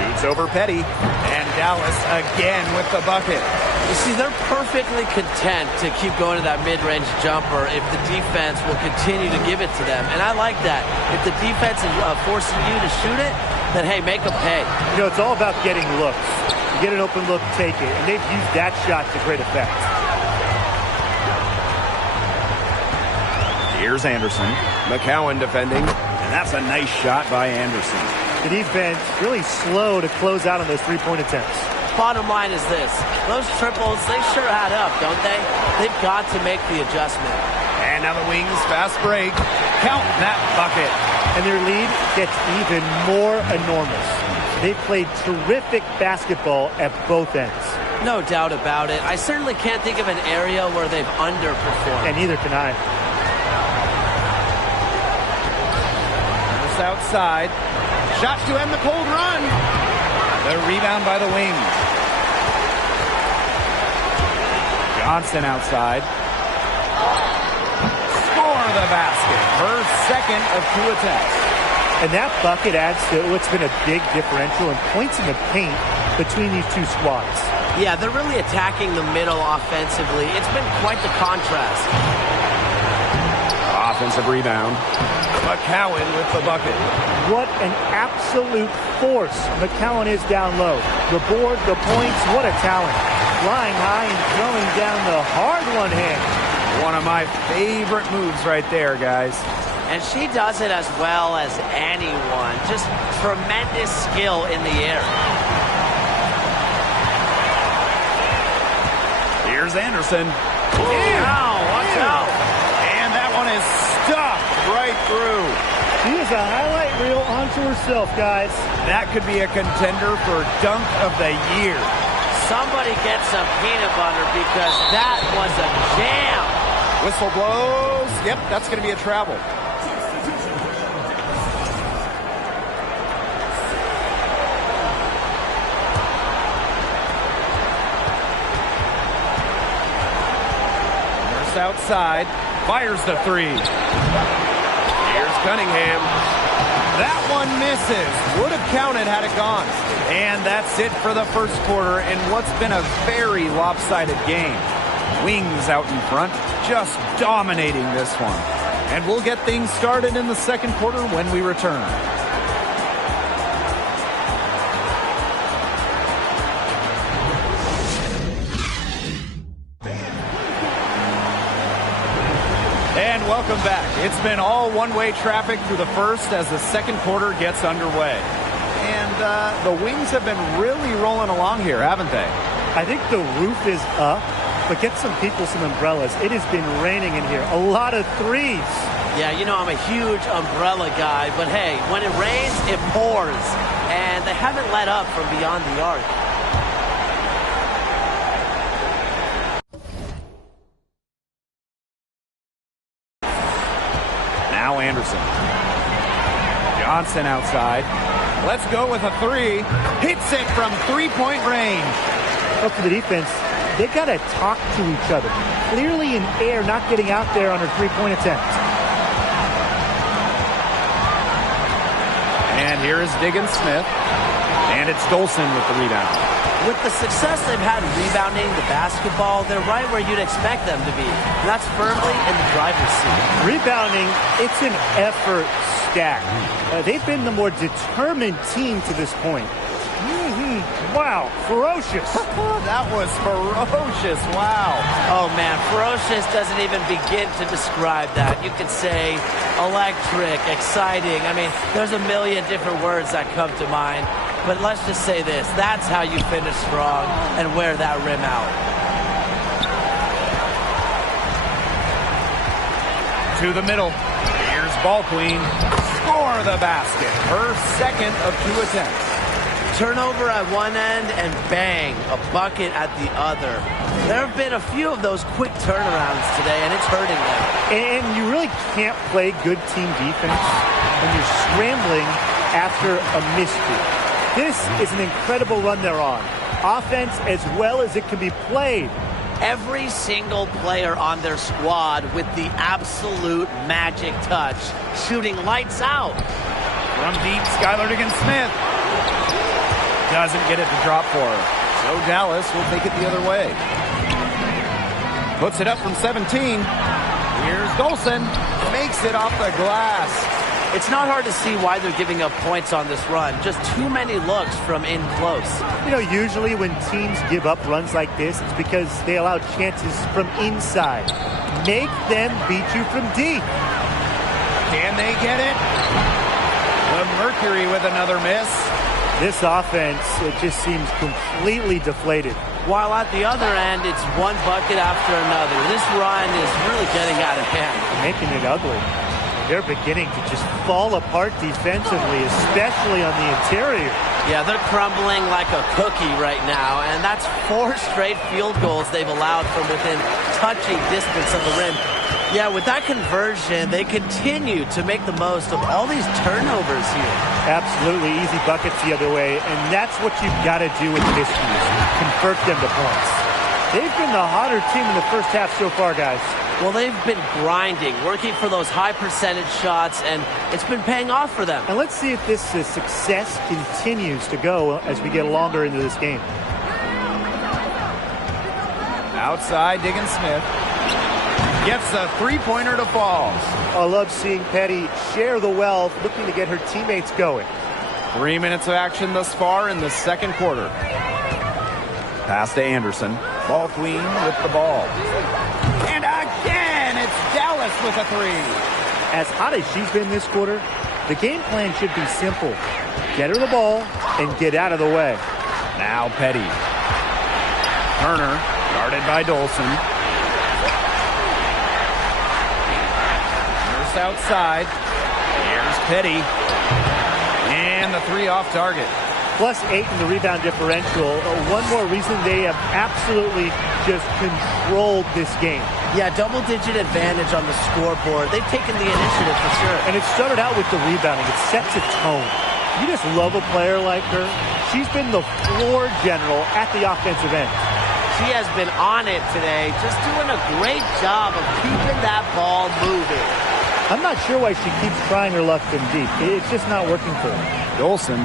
Shoots over Petty. And Dallas again with the bucket. You see, they're perfectly content to keep going to that mid-range jumper if the defense will continue to give it to them. And I like that. If the defense is forcing you to shoot it, then, hey, make them pay. You know, it's all about getting looks. You get an open look, take it. And they've used that shot to great effect. Here's Anderson. McCowan defending. And that's a nice shot by Anderson. The defense really slow to close out on those three-point attempts. Bottom line is this. Those triples, they sure add up, don't they? They've got to make the adjustment. And now the Wings fast break. Count that bucket. And their lead gets even more enormous. They've played terrific basketball at both ends. No doubt about it. I certainly can't think of an area where they've underperformed. And neither can I. Just outside. Shot to end the cold run. The rebound by the Wings. Johnson outside. Score the basket. Her second of 2 attempts. And that bucket adds to what's been a big differential in points in the paint between these two squads. Yeah, they're really attacking the middle offensively. It's been quite the contrast. Offensive rebound. McCowan with the bucket. What an absolute force McCowan is down low. The board, the points, what a talent. Flying high and throwing down the hard one-hand. One of my favorite moves right there, guys. And she does it as well as anyone. Just tremendous skill in the air. Here's Anderson. Wow, watch out. And that one is stuffed right through. She is a highlight reel onto herself, guys. That could be a contender for dunk of the year. Somebody get some peanut butter because that was a jam. Whistle blows. Yep, that's going to be a travel. Nurse outside. Fires the three. Here's Cunningham. That one misses. Would have counted had it gone. And that's it for the first quarter in what's been a very lopsided game. Wings out in front, just dominating this one. And we'll get things started in the second quarter when we return. And welcome back. It's been all one-way traffic through the first as the second quarter gets underway. And the Wings have been really rolling along here, haven't they? I think the roof is up, but get some people some umbrellas. It has been raining in here. A lot of threes. Yeah, you know, I'm a huge umbrella guy, but hey, when it rains, it pours. And they haven't let up from beyond the arc. Now Anderson. Johnson outside. Let's go with a three. Hits it from three-point range. Up to the defense, they got to talk to each other. Clearly in air, not getting out there on her three-point attempt. And here is Diggins Smith. And it's Dolson with the rebound. With the success they've had rebounding the basketball, they're right where you'd expect them to be. And that's firmly in the driver's seat. Rebounding, it's an effort stack. They've been the more determined team to this point. Wow, ferocious. That was ferocious. Wow. Oh, man, ferocious doesn't even begin to describe that. You could say electric, exciting. I mean, there's a million different words that come to mind. But let's just say this. That's how you finish strong and wear that rim out. To the middle. Here's Ball Queen. Score the basket. Her second of 2 attempts. Turnover at one end and bang, a bucket at the other. There have been a few of those quick turnarounds today, and it's hurting them. And you really can't play good team defense when you're scrambling after a miscue. This is an incredible run they're on. Offense as well as it can be played. Every single player on their squad with the absolute magic touch, shooting lights out. From deep, Skylar Diggins-Smith. Doesn't get it to drop for her. So Dallas will take it the other way. Puts it up from 17. Here's Dolson. Makes it off the glass. It's not hard to see why they're giving up points on this run. Just too many looks from in close. You know, usually when teams give up runs like this, it's because they allow chances from inside. Make them beat you from deep. Can they get it? The Mercury with another miss. This offense, it just seems completely deflated. While at the other end, it's one bucket after another. This run is really getting out of hand. Making it ugly. They're beginning to just fall apart defensively, especially on the interior. Yeah, they're crumbling like a cookie right now, and that's 4 straight field goals they've allowed from within touching distance of the rim. Yeah, with that conversion, they continue to make the most of all these turnovers here. Absolutely easy buckets the other way, and that's what you've got to do with miscues. Convert them to points. They've been the hotter team in the first half so far, guys. Well, they've been grinding, working for those high percentage shots, and it's been paying off for them. And let's see if this success continues to go as we get longer into this game. Outside, Diggins-Smith. Gets a three-pointer to fall. I love seeing Petty share the wealth, looking to get her teammates going. 3 minutes of action thus far in the second quarter. Pass to Anderson. Ball Queen with the ball. And again, it's Dallas with a three. As hot as she's been this quarter, the game plan should be simple. Get her the ball and get out of the way. Now Petty. Turner, guarded by Dolson. Outside. Here's Petty. And the three off target. +8 in the rebound differential. One more reason they have absolutely just controlled this game. Yeah, double-digit advantage on the scoreboard. They've taken the initiative for sure. And it started out with the rebounding. It sets a tone. You just love a player like her. She's been the floor general at the offensive end. She has been on it today, just doing a great job of keeping that ball moving. I'm not sure why she keeps trying her luck from deep. It's just not working for her. Dolson,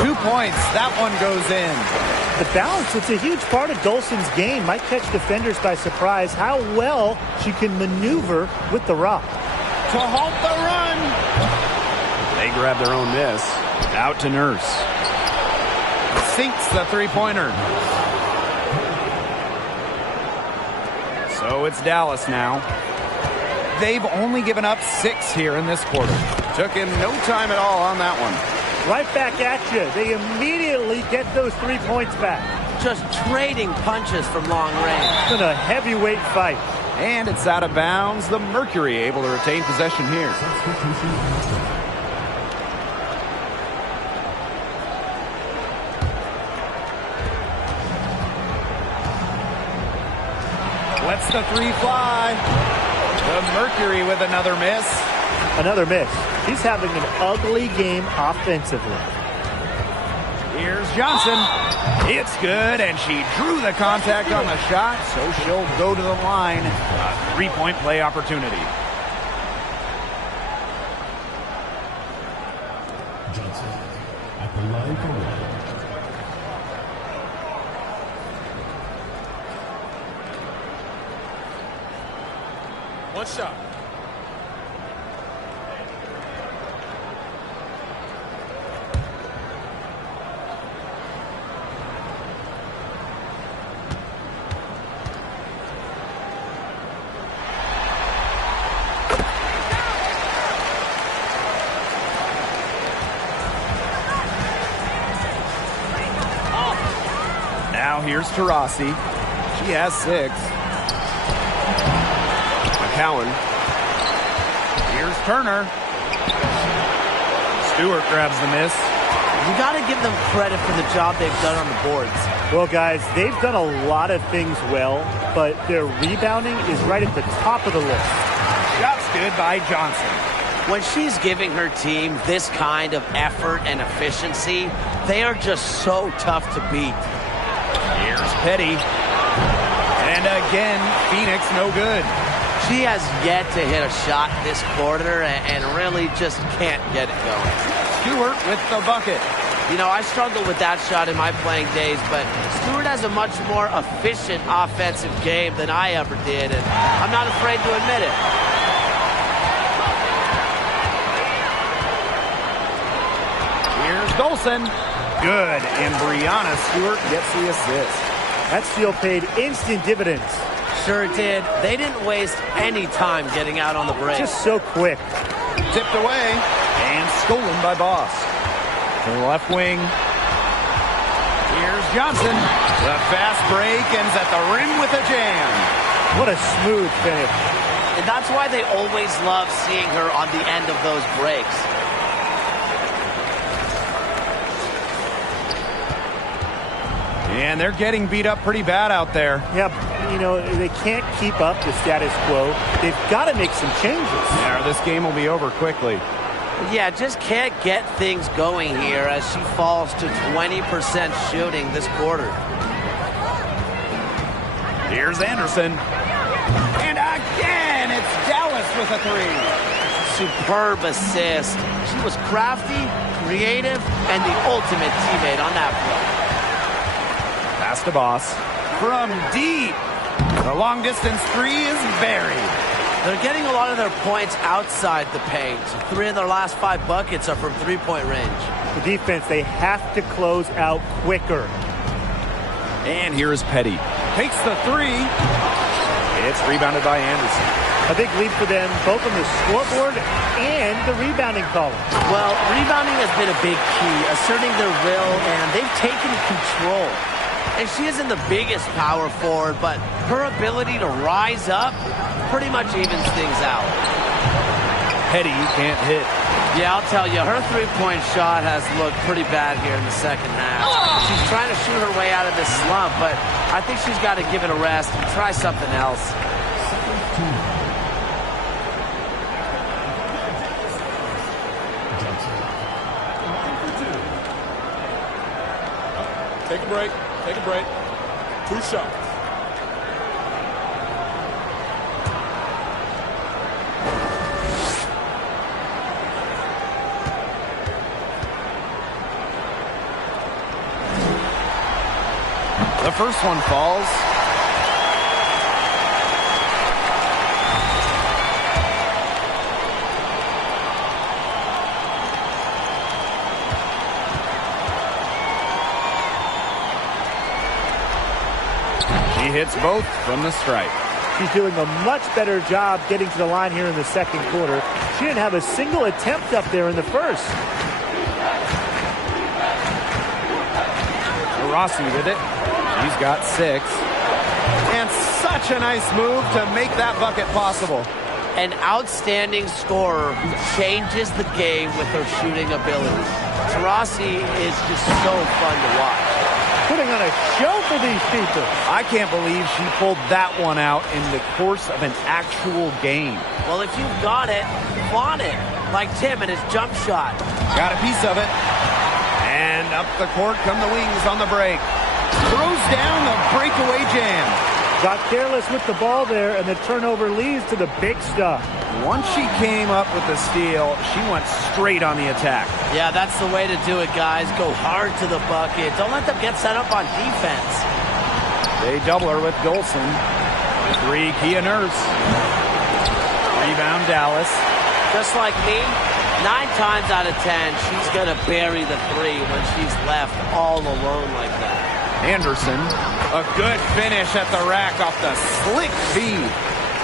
2 points. That one goes in. The balance, it's a huge part of Dolson's game. Might catch defenders by surprise how well she can maneuver with the rock. To halt the run. They grab their own miss. Out to Nurse. Sinks the three-pointer. So it's Dallas now. They've only given up 6 here in this quarter. Took him no time at all on that one. Right back at you. They immediately get those 3 points back. Just trading punches from long range. It's been a heavyweight fight. And it's out of bounds. The Mercury able to retain possession here. Lets the three fly. The Mercury with another miss. Another miss. She's having an ugly game offensively. Here's Johnson. It's good, and she drew the contact on the shot, so she'll go to the line. A three-point play opportunity. Johnson at the line for one. One shot. Now here's Taurasi. She has 6. McCowan. Here's Turner. Stewart grabs the miss. You got to give them credit for the job they've done on the boards. Well, guys, they've done a lot of things well, but their rebounding is right at the top of the list. Shot's good by Johnson. When she's giving her team this kind of effort and efficiency, they are just so tough to beat. Here's Petty. And again, Phoenix no good. She has yet to hit a shot this quarter and really just can't get it going. Stewart with the bucket. You know, I struggled with that shot in my playing days, but Stewart has a much more efficient offensive game than I ever did, and I'm not afraid to admit it. Here's Dolson. Good, and Brianna Stewart gets the assist. That steal paid instant dividends. Sure did. They didn't waste any time getting out on the break. Just so quick. Tipped away and stolen by Boss. To the left wing. Here's Johnson. The fast break ends at the rim with a jam. What a smooth finish. And that's why they always love seeing her on the end of those breaks. And they're getting beat up pretty bad out there. Yep, you know, they can't keep up the status quo. They've got to make some changes. Yeah, this game will be over quickly. Yeah, just can't get things going here as she falls to 20% shooting this quarter. Here's Anderson. And again, it's Dallas with a 3. Superb assist. She was crafty, creative, and the ultimate teammate on that play. Pass to Boss. From deep. The long distance 3 is buried. They're getting a lot of their points outside the paint. 3 of their last 5 buckets are from three-point range. The defense, they have to close out quicker. And here's Petty. Takes the 3. It's rebounded by Anderson. A big lead for them, both on the scoreboard and the rebounding column. Well, rebounding has been a big key, asserting their will, and they've taken control. And she isn't the biggest power forward, but her ability to rise up pretty much evens things out. Petty can't hit. Yeah, I'll tell you, her three-point shot has looked pretty bad here in the second half. She's trying to shoot her way out of this slump, but I think she's got to give it a rest and try something else. Take a break. Take a break. 2 shots. The first one falls. She hits both from the stripe. She's doing a much better job getting to the line here in the second quarter. She didn't have a single attempt up there in the first. Rossi with it. She's got 6. And such a nice move to make that bucket possible. An outstanding scorer who changes the game with her shooting ability. Taurasi is just so fun to watch. Putting on a show for these people. I can't believe she pulled that one out in the course of an actual game. Well, if you've got it, flaunt it. Like Tim and his jump shot. Got a piece of it. And up the court come the Wings on the break. Throws down the breakaway jam. Got careless with the ball there, and the turnover leads to the big stuff. Once she came up with the steal, she went straight on the attack. Yeah, that's the way to do it, guys. Go hard to the bucket. Don't let them get set up on defense. They double her with Dolson. 3, Kia Nurse. Rebound Dallas. Just like me, 9 times out of 10, she's going to bury the 3 when she's left all alone like that. Anderson, a good finish at the rack off the slick feed.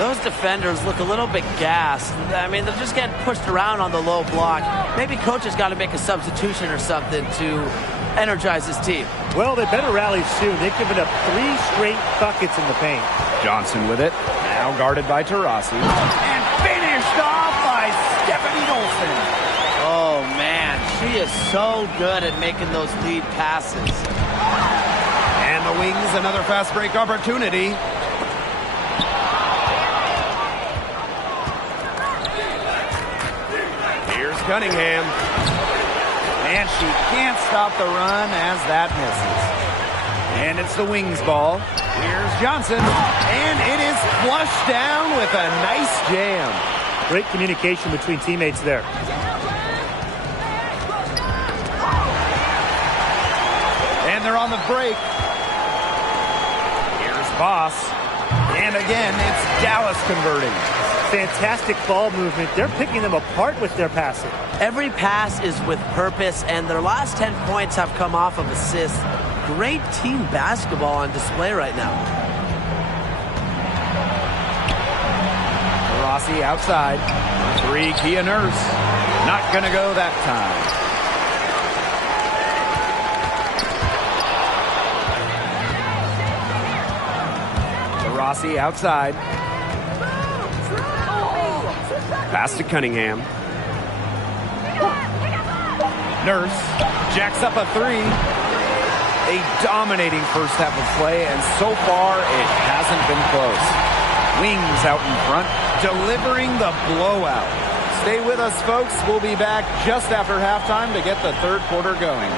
Those defenders look a little bit gassed. I mean, they're just getting pushed around on the low block. Maybe coach has got to make a substitution or something to energize his team. Well, they better rally soon. They've given up 3 straight buckets in the paint. Johnson with it. Now guarded by Taurasi. And finished off by Stephanie Olsen. Oh, man. She is so good at making those lead passes. And the Wings, another fast break opportunity. Here's Cunningham. And she can't stop the run as that misses. And it's the Wings ball. Here's Johnson. And it is flushed down with a nice jam. Great communication between teammates there. And they're on the break. Here's Boss. And again, it's Dallas converting. Fantastic ball movement. They're picking them apart with their passing. Every pass is with purpose, and their last 10 points have come off of assists. Great team basketball on display right now. Rossi outside. 3, Kia Nurse. Not going to go that time. Rossi outside. Pass to Cunningham. Nurse jacks up a 3. A dominating first half of play, and so far it hasn't been close. Wings out in front, delivering the blowout. Stay with us, folks. We'll be back just after halftime to get the third quarter going.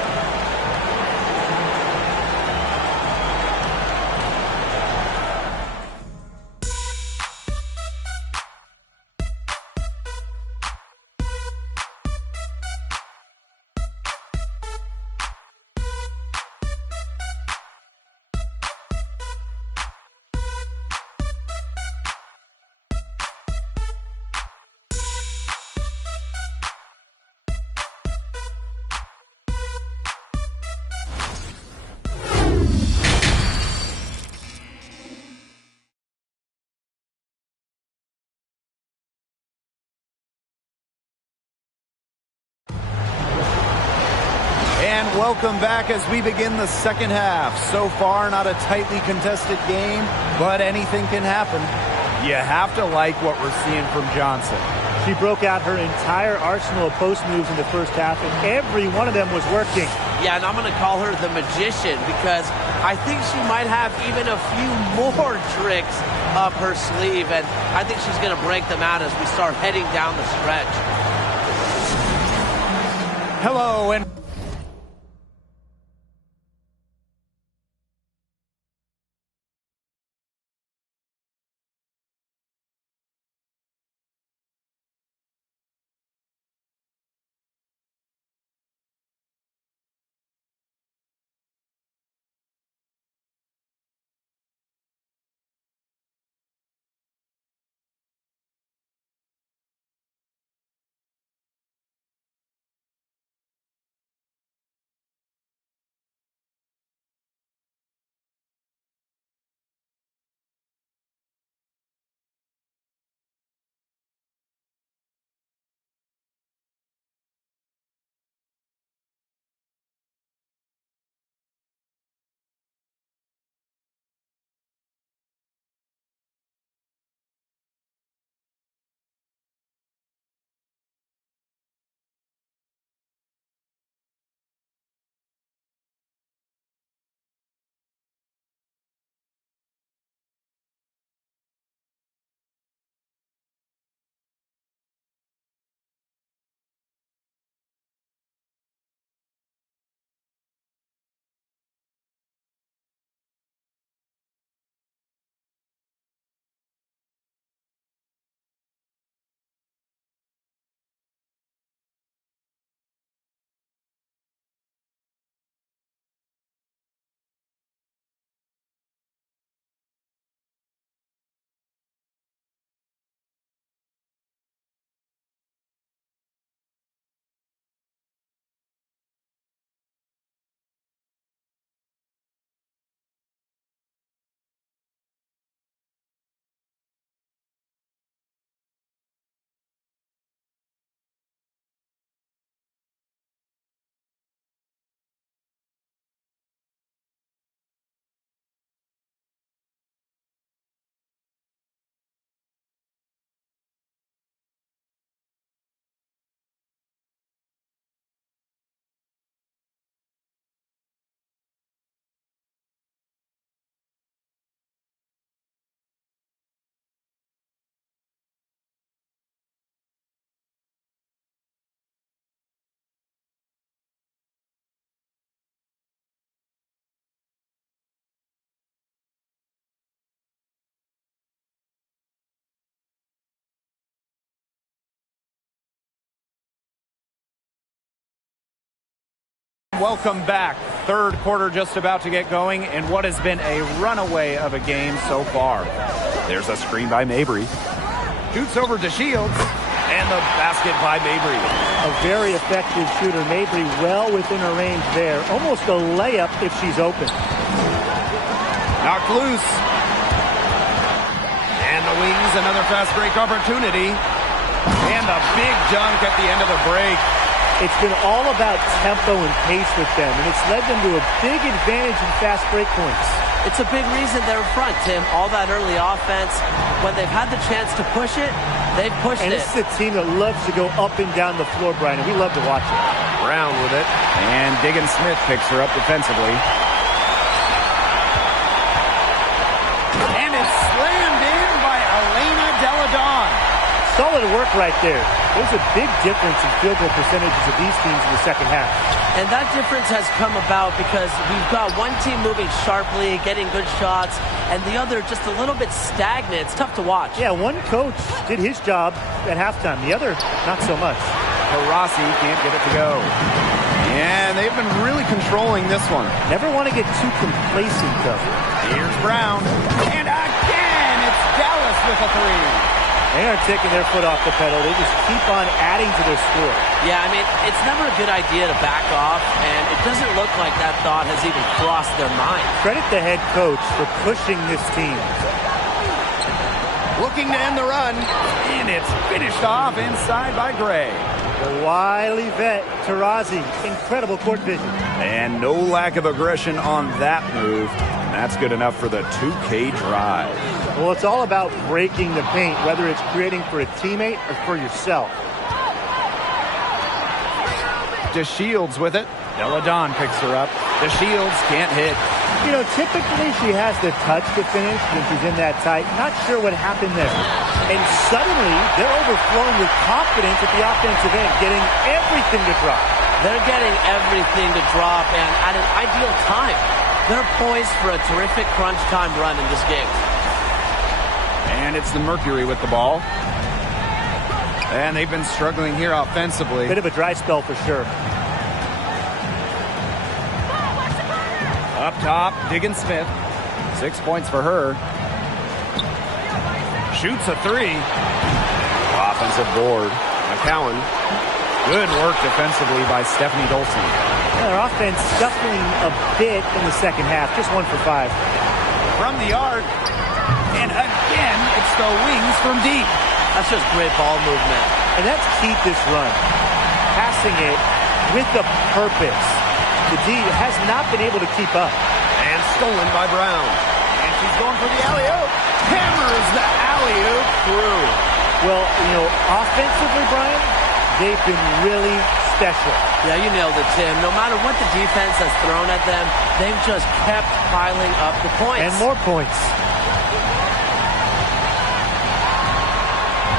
And welcome back as we begin the second half. So far, not a tightly contested game, but anything can happen. You have to like what we're seeing from Johnson. She broke out her entire arsenal of post moves in the first half, and every one of them was working. Yeah, and I'm going to call her the magician because I think she might have even a few more tricks up her sleeve, and I think she's going to break them out as we start heading down the stretch. Hello, and Welcome back. Third quarter just about to get going, and what has been a runaway of a game so far. There's a screen by Mabry. Shoots over to Shields, and the basket by Mabry. A very effective shooter. Mabry well within her range there. Almost a layup if she's open. Knocked loose. And the Wings, another fast break opportunity. And the big dunk at the end of the break. It's been all about tempo and pace with them, and it's led them to a big advantage in fast break points. It's a big reason they're in front, Tim. All that early offense, when they've had the chance to push it, they've pushed it. And this is a team that loves to go up and down the floor, Brian, and we love to watch it. Brown with it, and Diggins-Smith picks her up defensively. And it's slammed in by Elena Deladon. Solid work right there. There's a big difference in field goal percentages of these teams in the second half. And that difference has come about because we've got one team moving sharply, getting good shots, and the other just a little bit stagnant. It's tough to watch. Yeah, one coach did his job at halftime. The other, not so much. Taurasi can't get it to go. And they've been really controlling this one. Never want to get too complacent, though. Here's Brown. And again, it's Dallas with a three. They aren't taking their foot off the pedal. They just keep on adding to their score. Yeah, I mean, it's never a good idea to back off, and it doesn't look like that thought has even crossed their mind. Credit the head coach for pushing this team. Looking to end the run, and it's finished off inside by Gray. The wily vet, Taurasi, incredible court vision. And no lack of aggression on that move. And that's good enough for the 2K drive. Well, it's all about breaking the paint, whether it's creating for a teammate or for yourself. DeShields with it. Deladon picks her up. DeShields can't hit. You know, typically she has the touch to finish when she's in that tight. Not sure what happened there. And suddenly, they're overflowing with confidence at the offensive end, getting everything to drop. They're getting everything to drop, and at an ideal time. They're poised for a terrific crunch time run in this game. And it's the Mercury with the ball. And they've been struggling here offensively. Bit of a dry spell for sure. Up top, Diggins-Smith. 6 points for her. Shoots a three. Offensive board. McCowan. Good work defensively by Stephanie Dolson. Their offense scuffling a bit in the second half. Just 1 for 5. From the arc. And again, it's the Wings from deep. That's just great ball movement. And that's key to this run. Passing it with a purpose. The D has not been able to keep up. And stolen by Brown. And she's going for the alley-oop. Hammers the alley-oop through. Well, you know, offensively, Brian, they've been really special. Yeah, you nailed it, Tim. No matter what the defense has thrown at them, they've just kept piling up the points. And more points.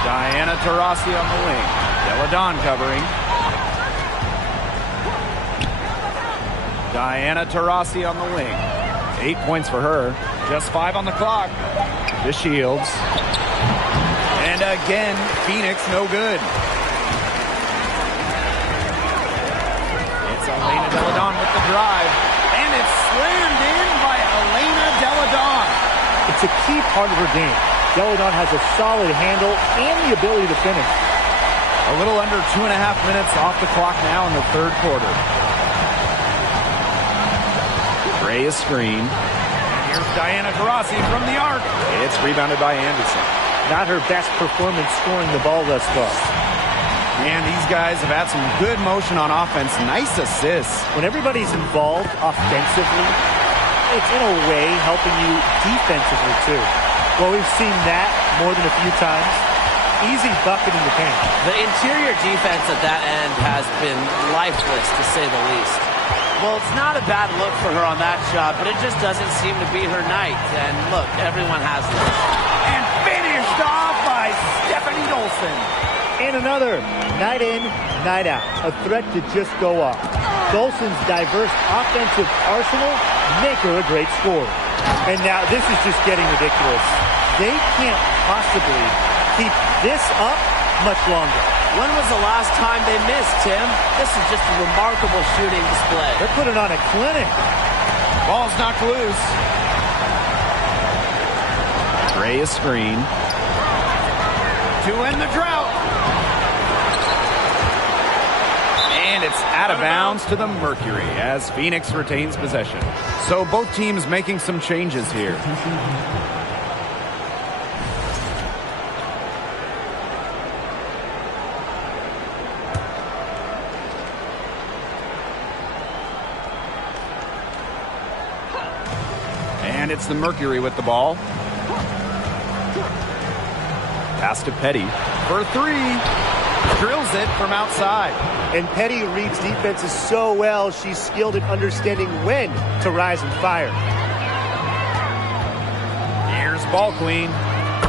Diana Taurasi on the wing. Deladon covering. Diana Taurasi on the wing. 8 points for her. Just 5 on the clock. DeShields. And again, Phoenix no good. It's Elena Deladon with the drive. And it's slammed in by Elena Deladon. It's a key part of her game. Deladon has a solid handle and the ability to finish. A little under 2.5 minutes off the clock now in the third quarter. Gray is screen. And here's Diana Taurasi from the arc. It's rebounded by Anderson. Not her best performance scoring the ball thus far. And these guys have had some good motion on offense. Nice assists. When everybody's involved offensively, it's in a way helping you defensively too. Well, we've seen that more than a few times. Easy bucket in the paint. The interior defense at that end has been lifeless, to say the least. Well, it's not a bad look for her on that shot, but it just doesn't seem to be her night. And look, everyone has this. And finished off by Stephanie Dolson. And another night in, night out. A threat to just go off. Dolson's diverse offensive arsenal make her a great scorer. And now this is just getting ridiculous. They can't possibly keep this up much longer. When was the last time they missed, Tim? This is just a remarkable shooting display. They're putting on a clinic. Ball's knocked loose. Trey is screen. To end the drought. And it's out of bounds to the Mercury as Phoenix retains possession. So both teams making some changes here. And it's the Mercury with the ball. Pass to Petty for three. Drills it from outside. And Petty reads defenses so well, she's skilled at understanding when to rise and fire. Here's Ball Queen.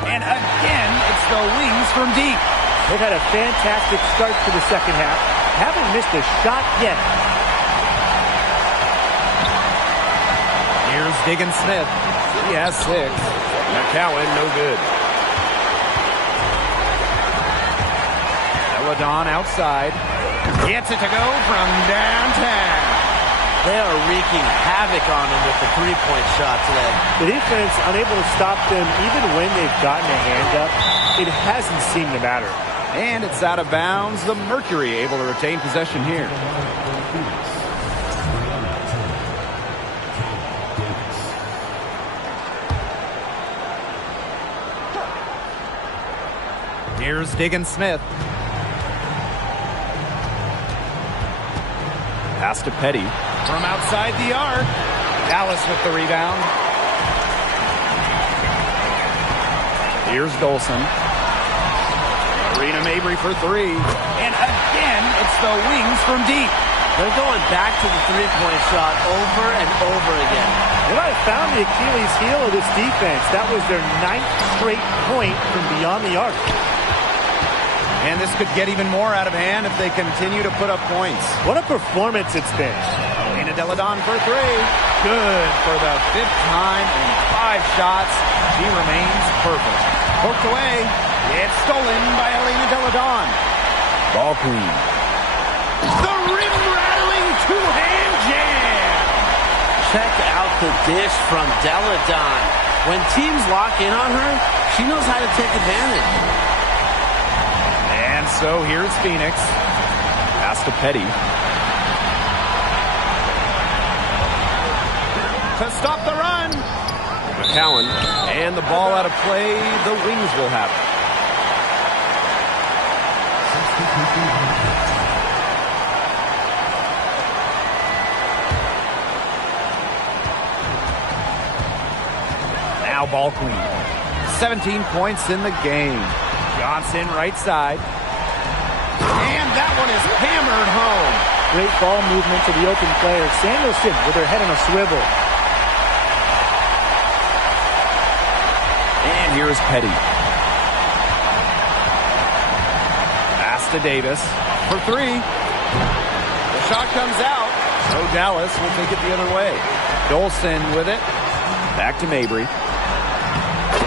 And again, it's the wings from deep. They've had a fantastic start to the second half. Haven't missed a shot yet. Here's Diggin Smith. He has 6. McCowan, no good. Deladon outside. Gets it to go from downtown. They are wreaking havoc on him with the three-point shot today. The defense unable to stop them even when they've gotten a hand up. It hasn't seemed to matter. And it's out of bounds. The Mercury able to retain possession here. Here's Diggin Smith. Pass to Petty. From outside the arc. Dallas with the rebound. Here's Dolson. Marina Mabry for three. And again, it's the wings from deep. They're going back to the three-point shot over and over again. They might have found the Achilles heel of this defense. That was their 9th straight point from beyond the arc. And this could get even more out of hand if they continue to put up points. What a performance it's been. Elena Deladon for three. Good for the 5th time in 5 shots. She remains perfect. Poked away. It's stolen by Elena Deladon. Ball Queen. The rim-rattling two-hand jam. Check out the dish from Deladon. When teams lock in on her, she knows how to take advantage. And so here's Phoenix. Pass to Petty. To stop the run. McCowan. And the ball out of play. The Wings will have it. Now Ball Queen. 17 points in the game. Johnson right side. And that one is hammered home. Great ball movement to the open player. Samuelson with her head on a swivel. And here's Petty. Pass to Davis for three. The shot comes out. So Dallas will take it the other way. Dolson with it. Back to Mabry.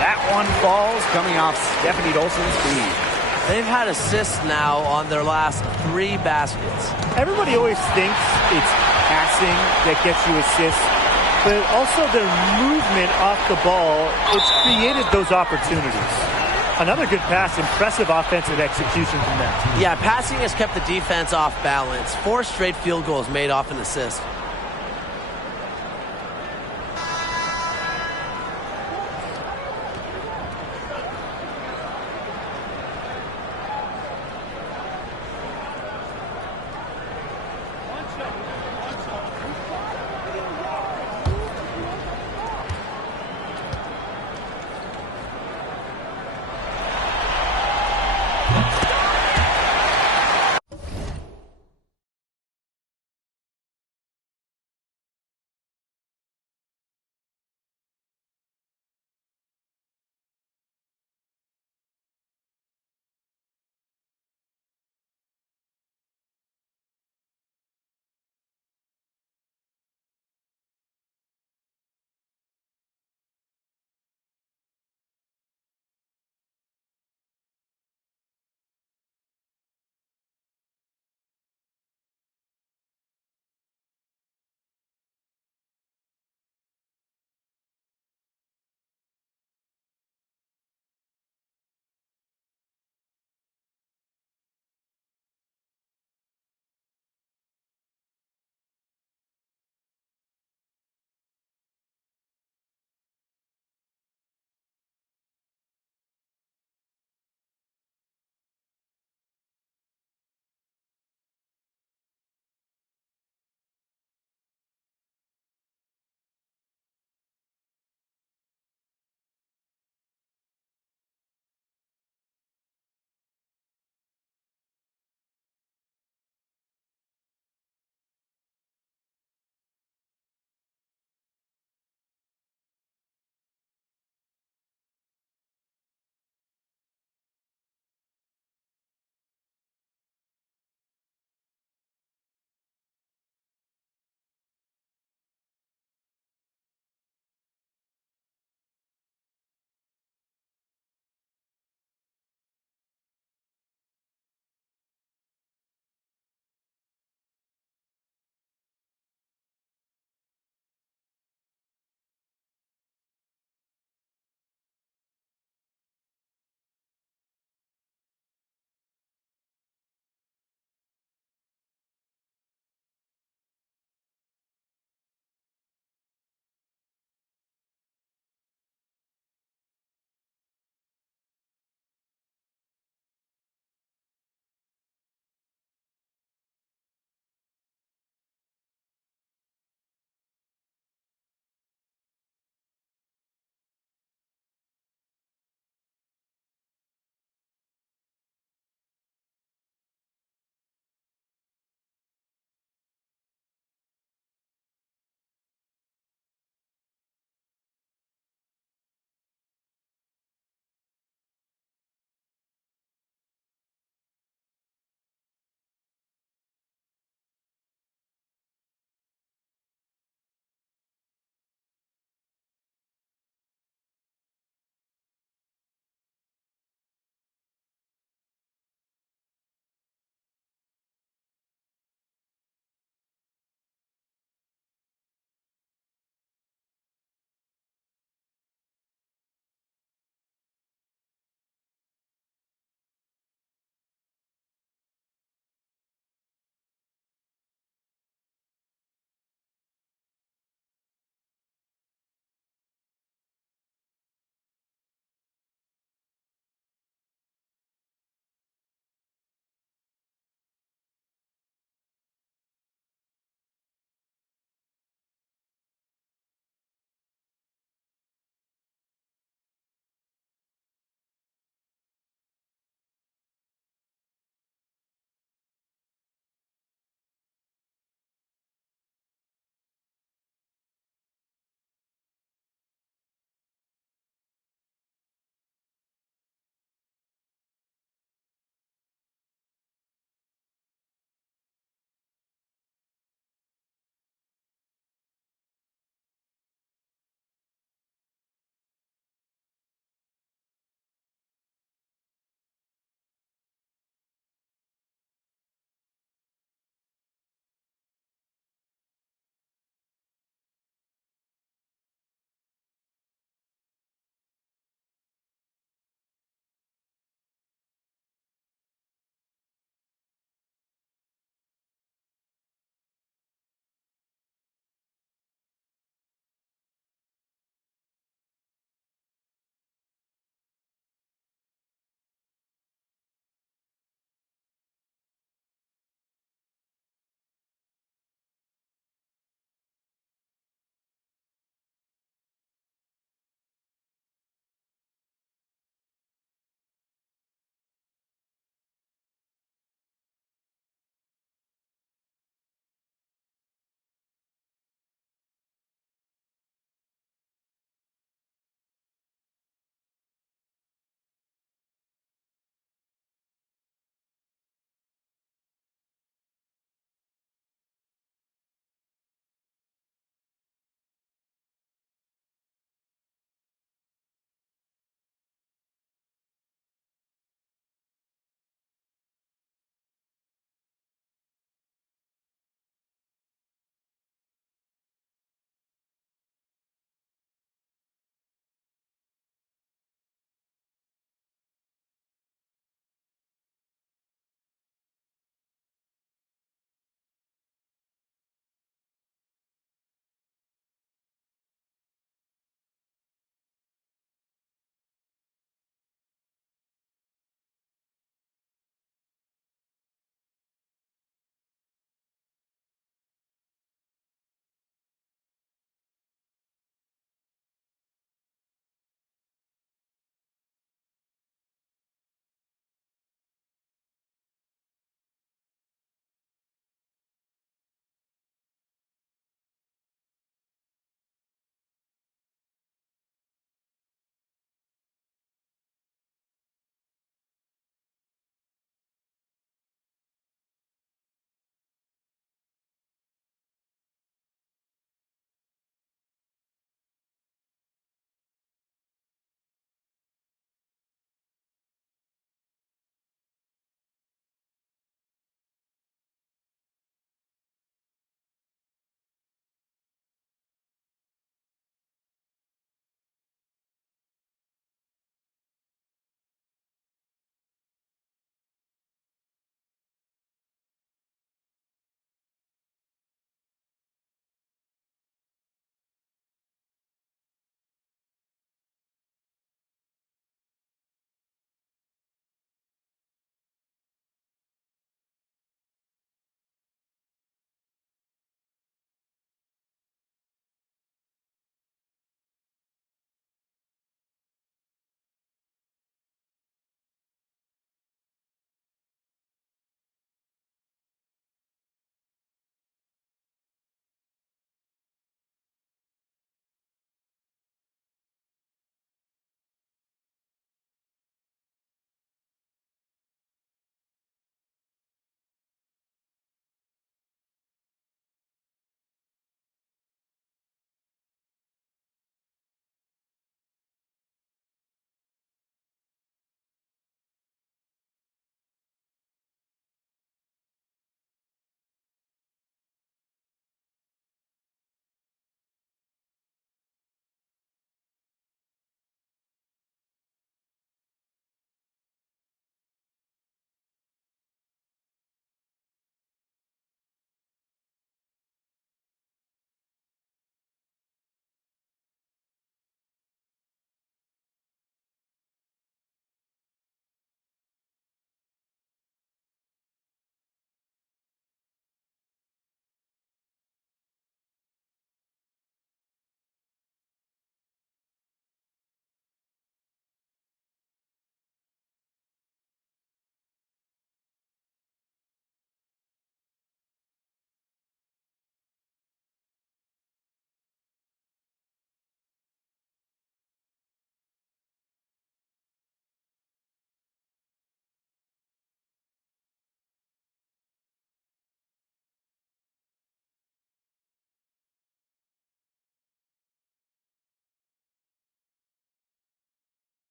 That one falls coming off Stephanie Dolson's feed. They've had assists now on their last 3 baskets. Everybody always thinks it's passing that gets you assists, but also their movement off the ball, it's created those opportunities. Another good pass, impressive offensive execution from them. Yeah, passing has kept the defense off balance. 4 straight field goals made off an assist.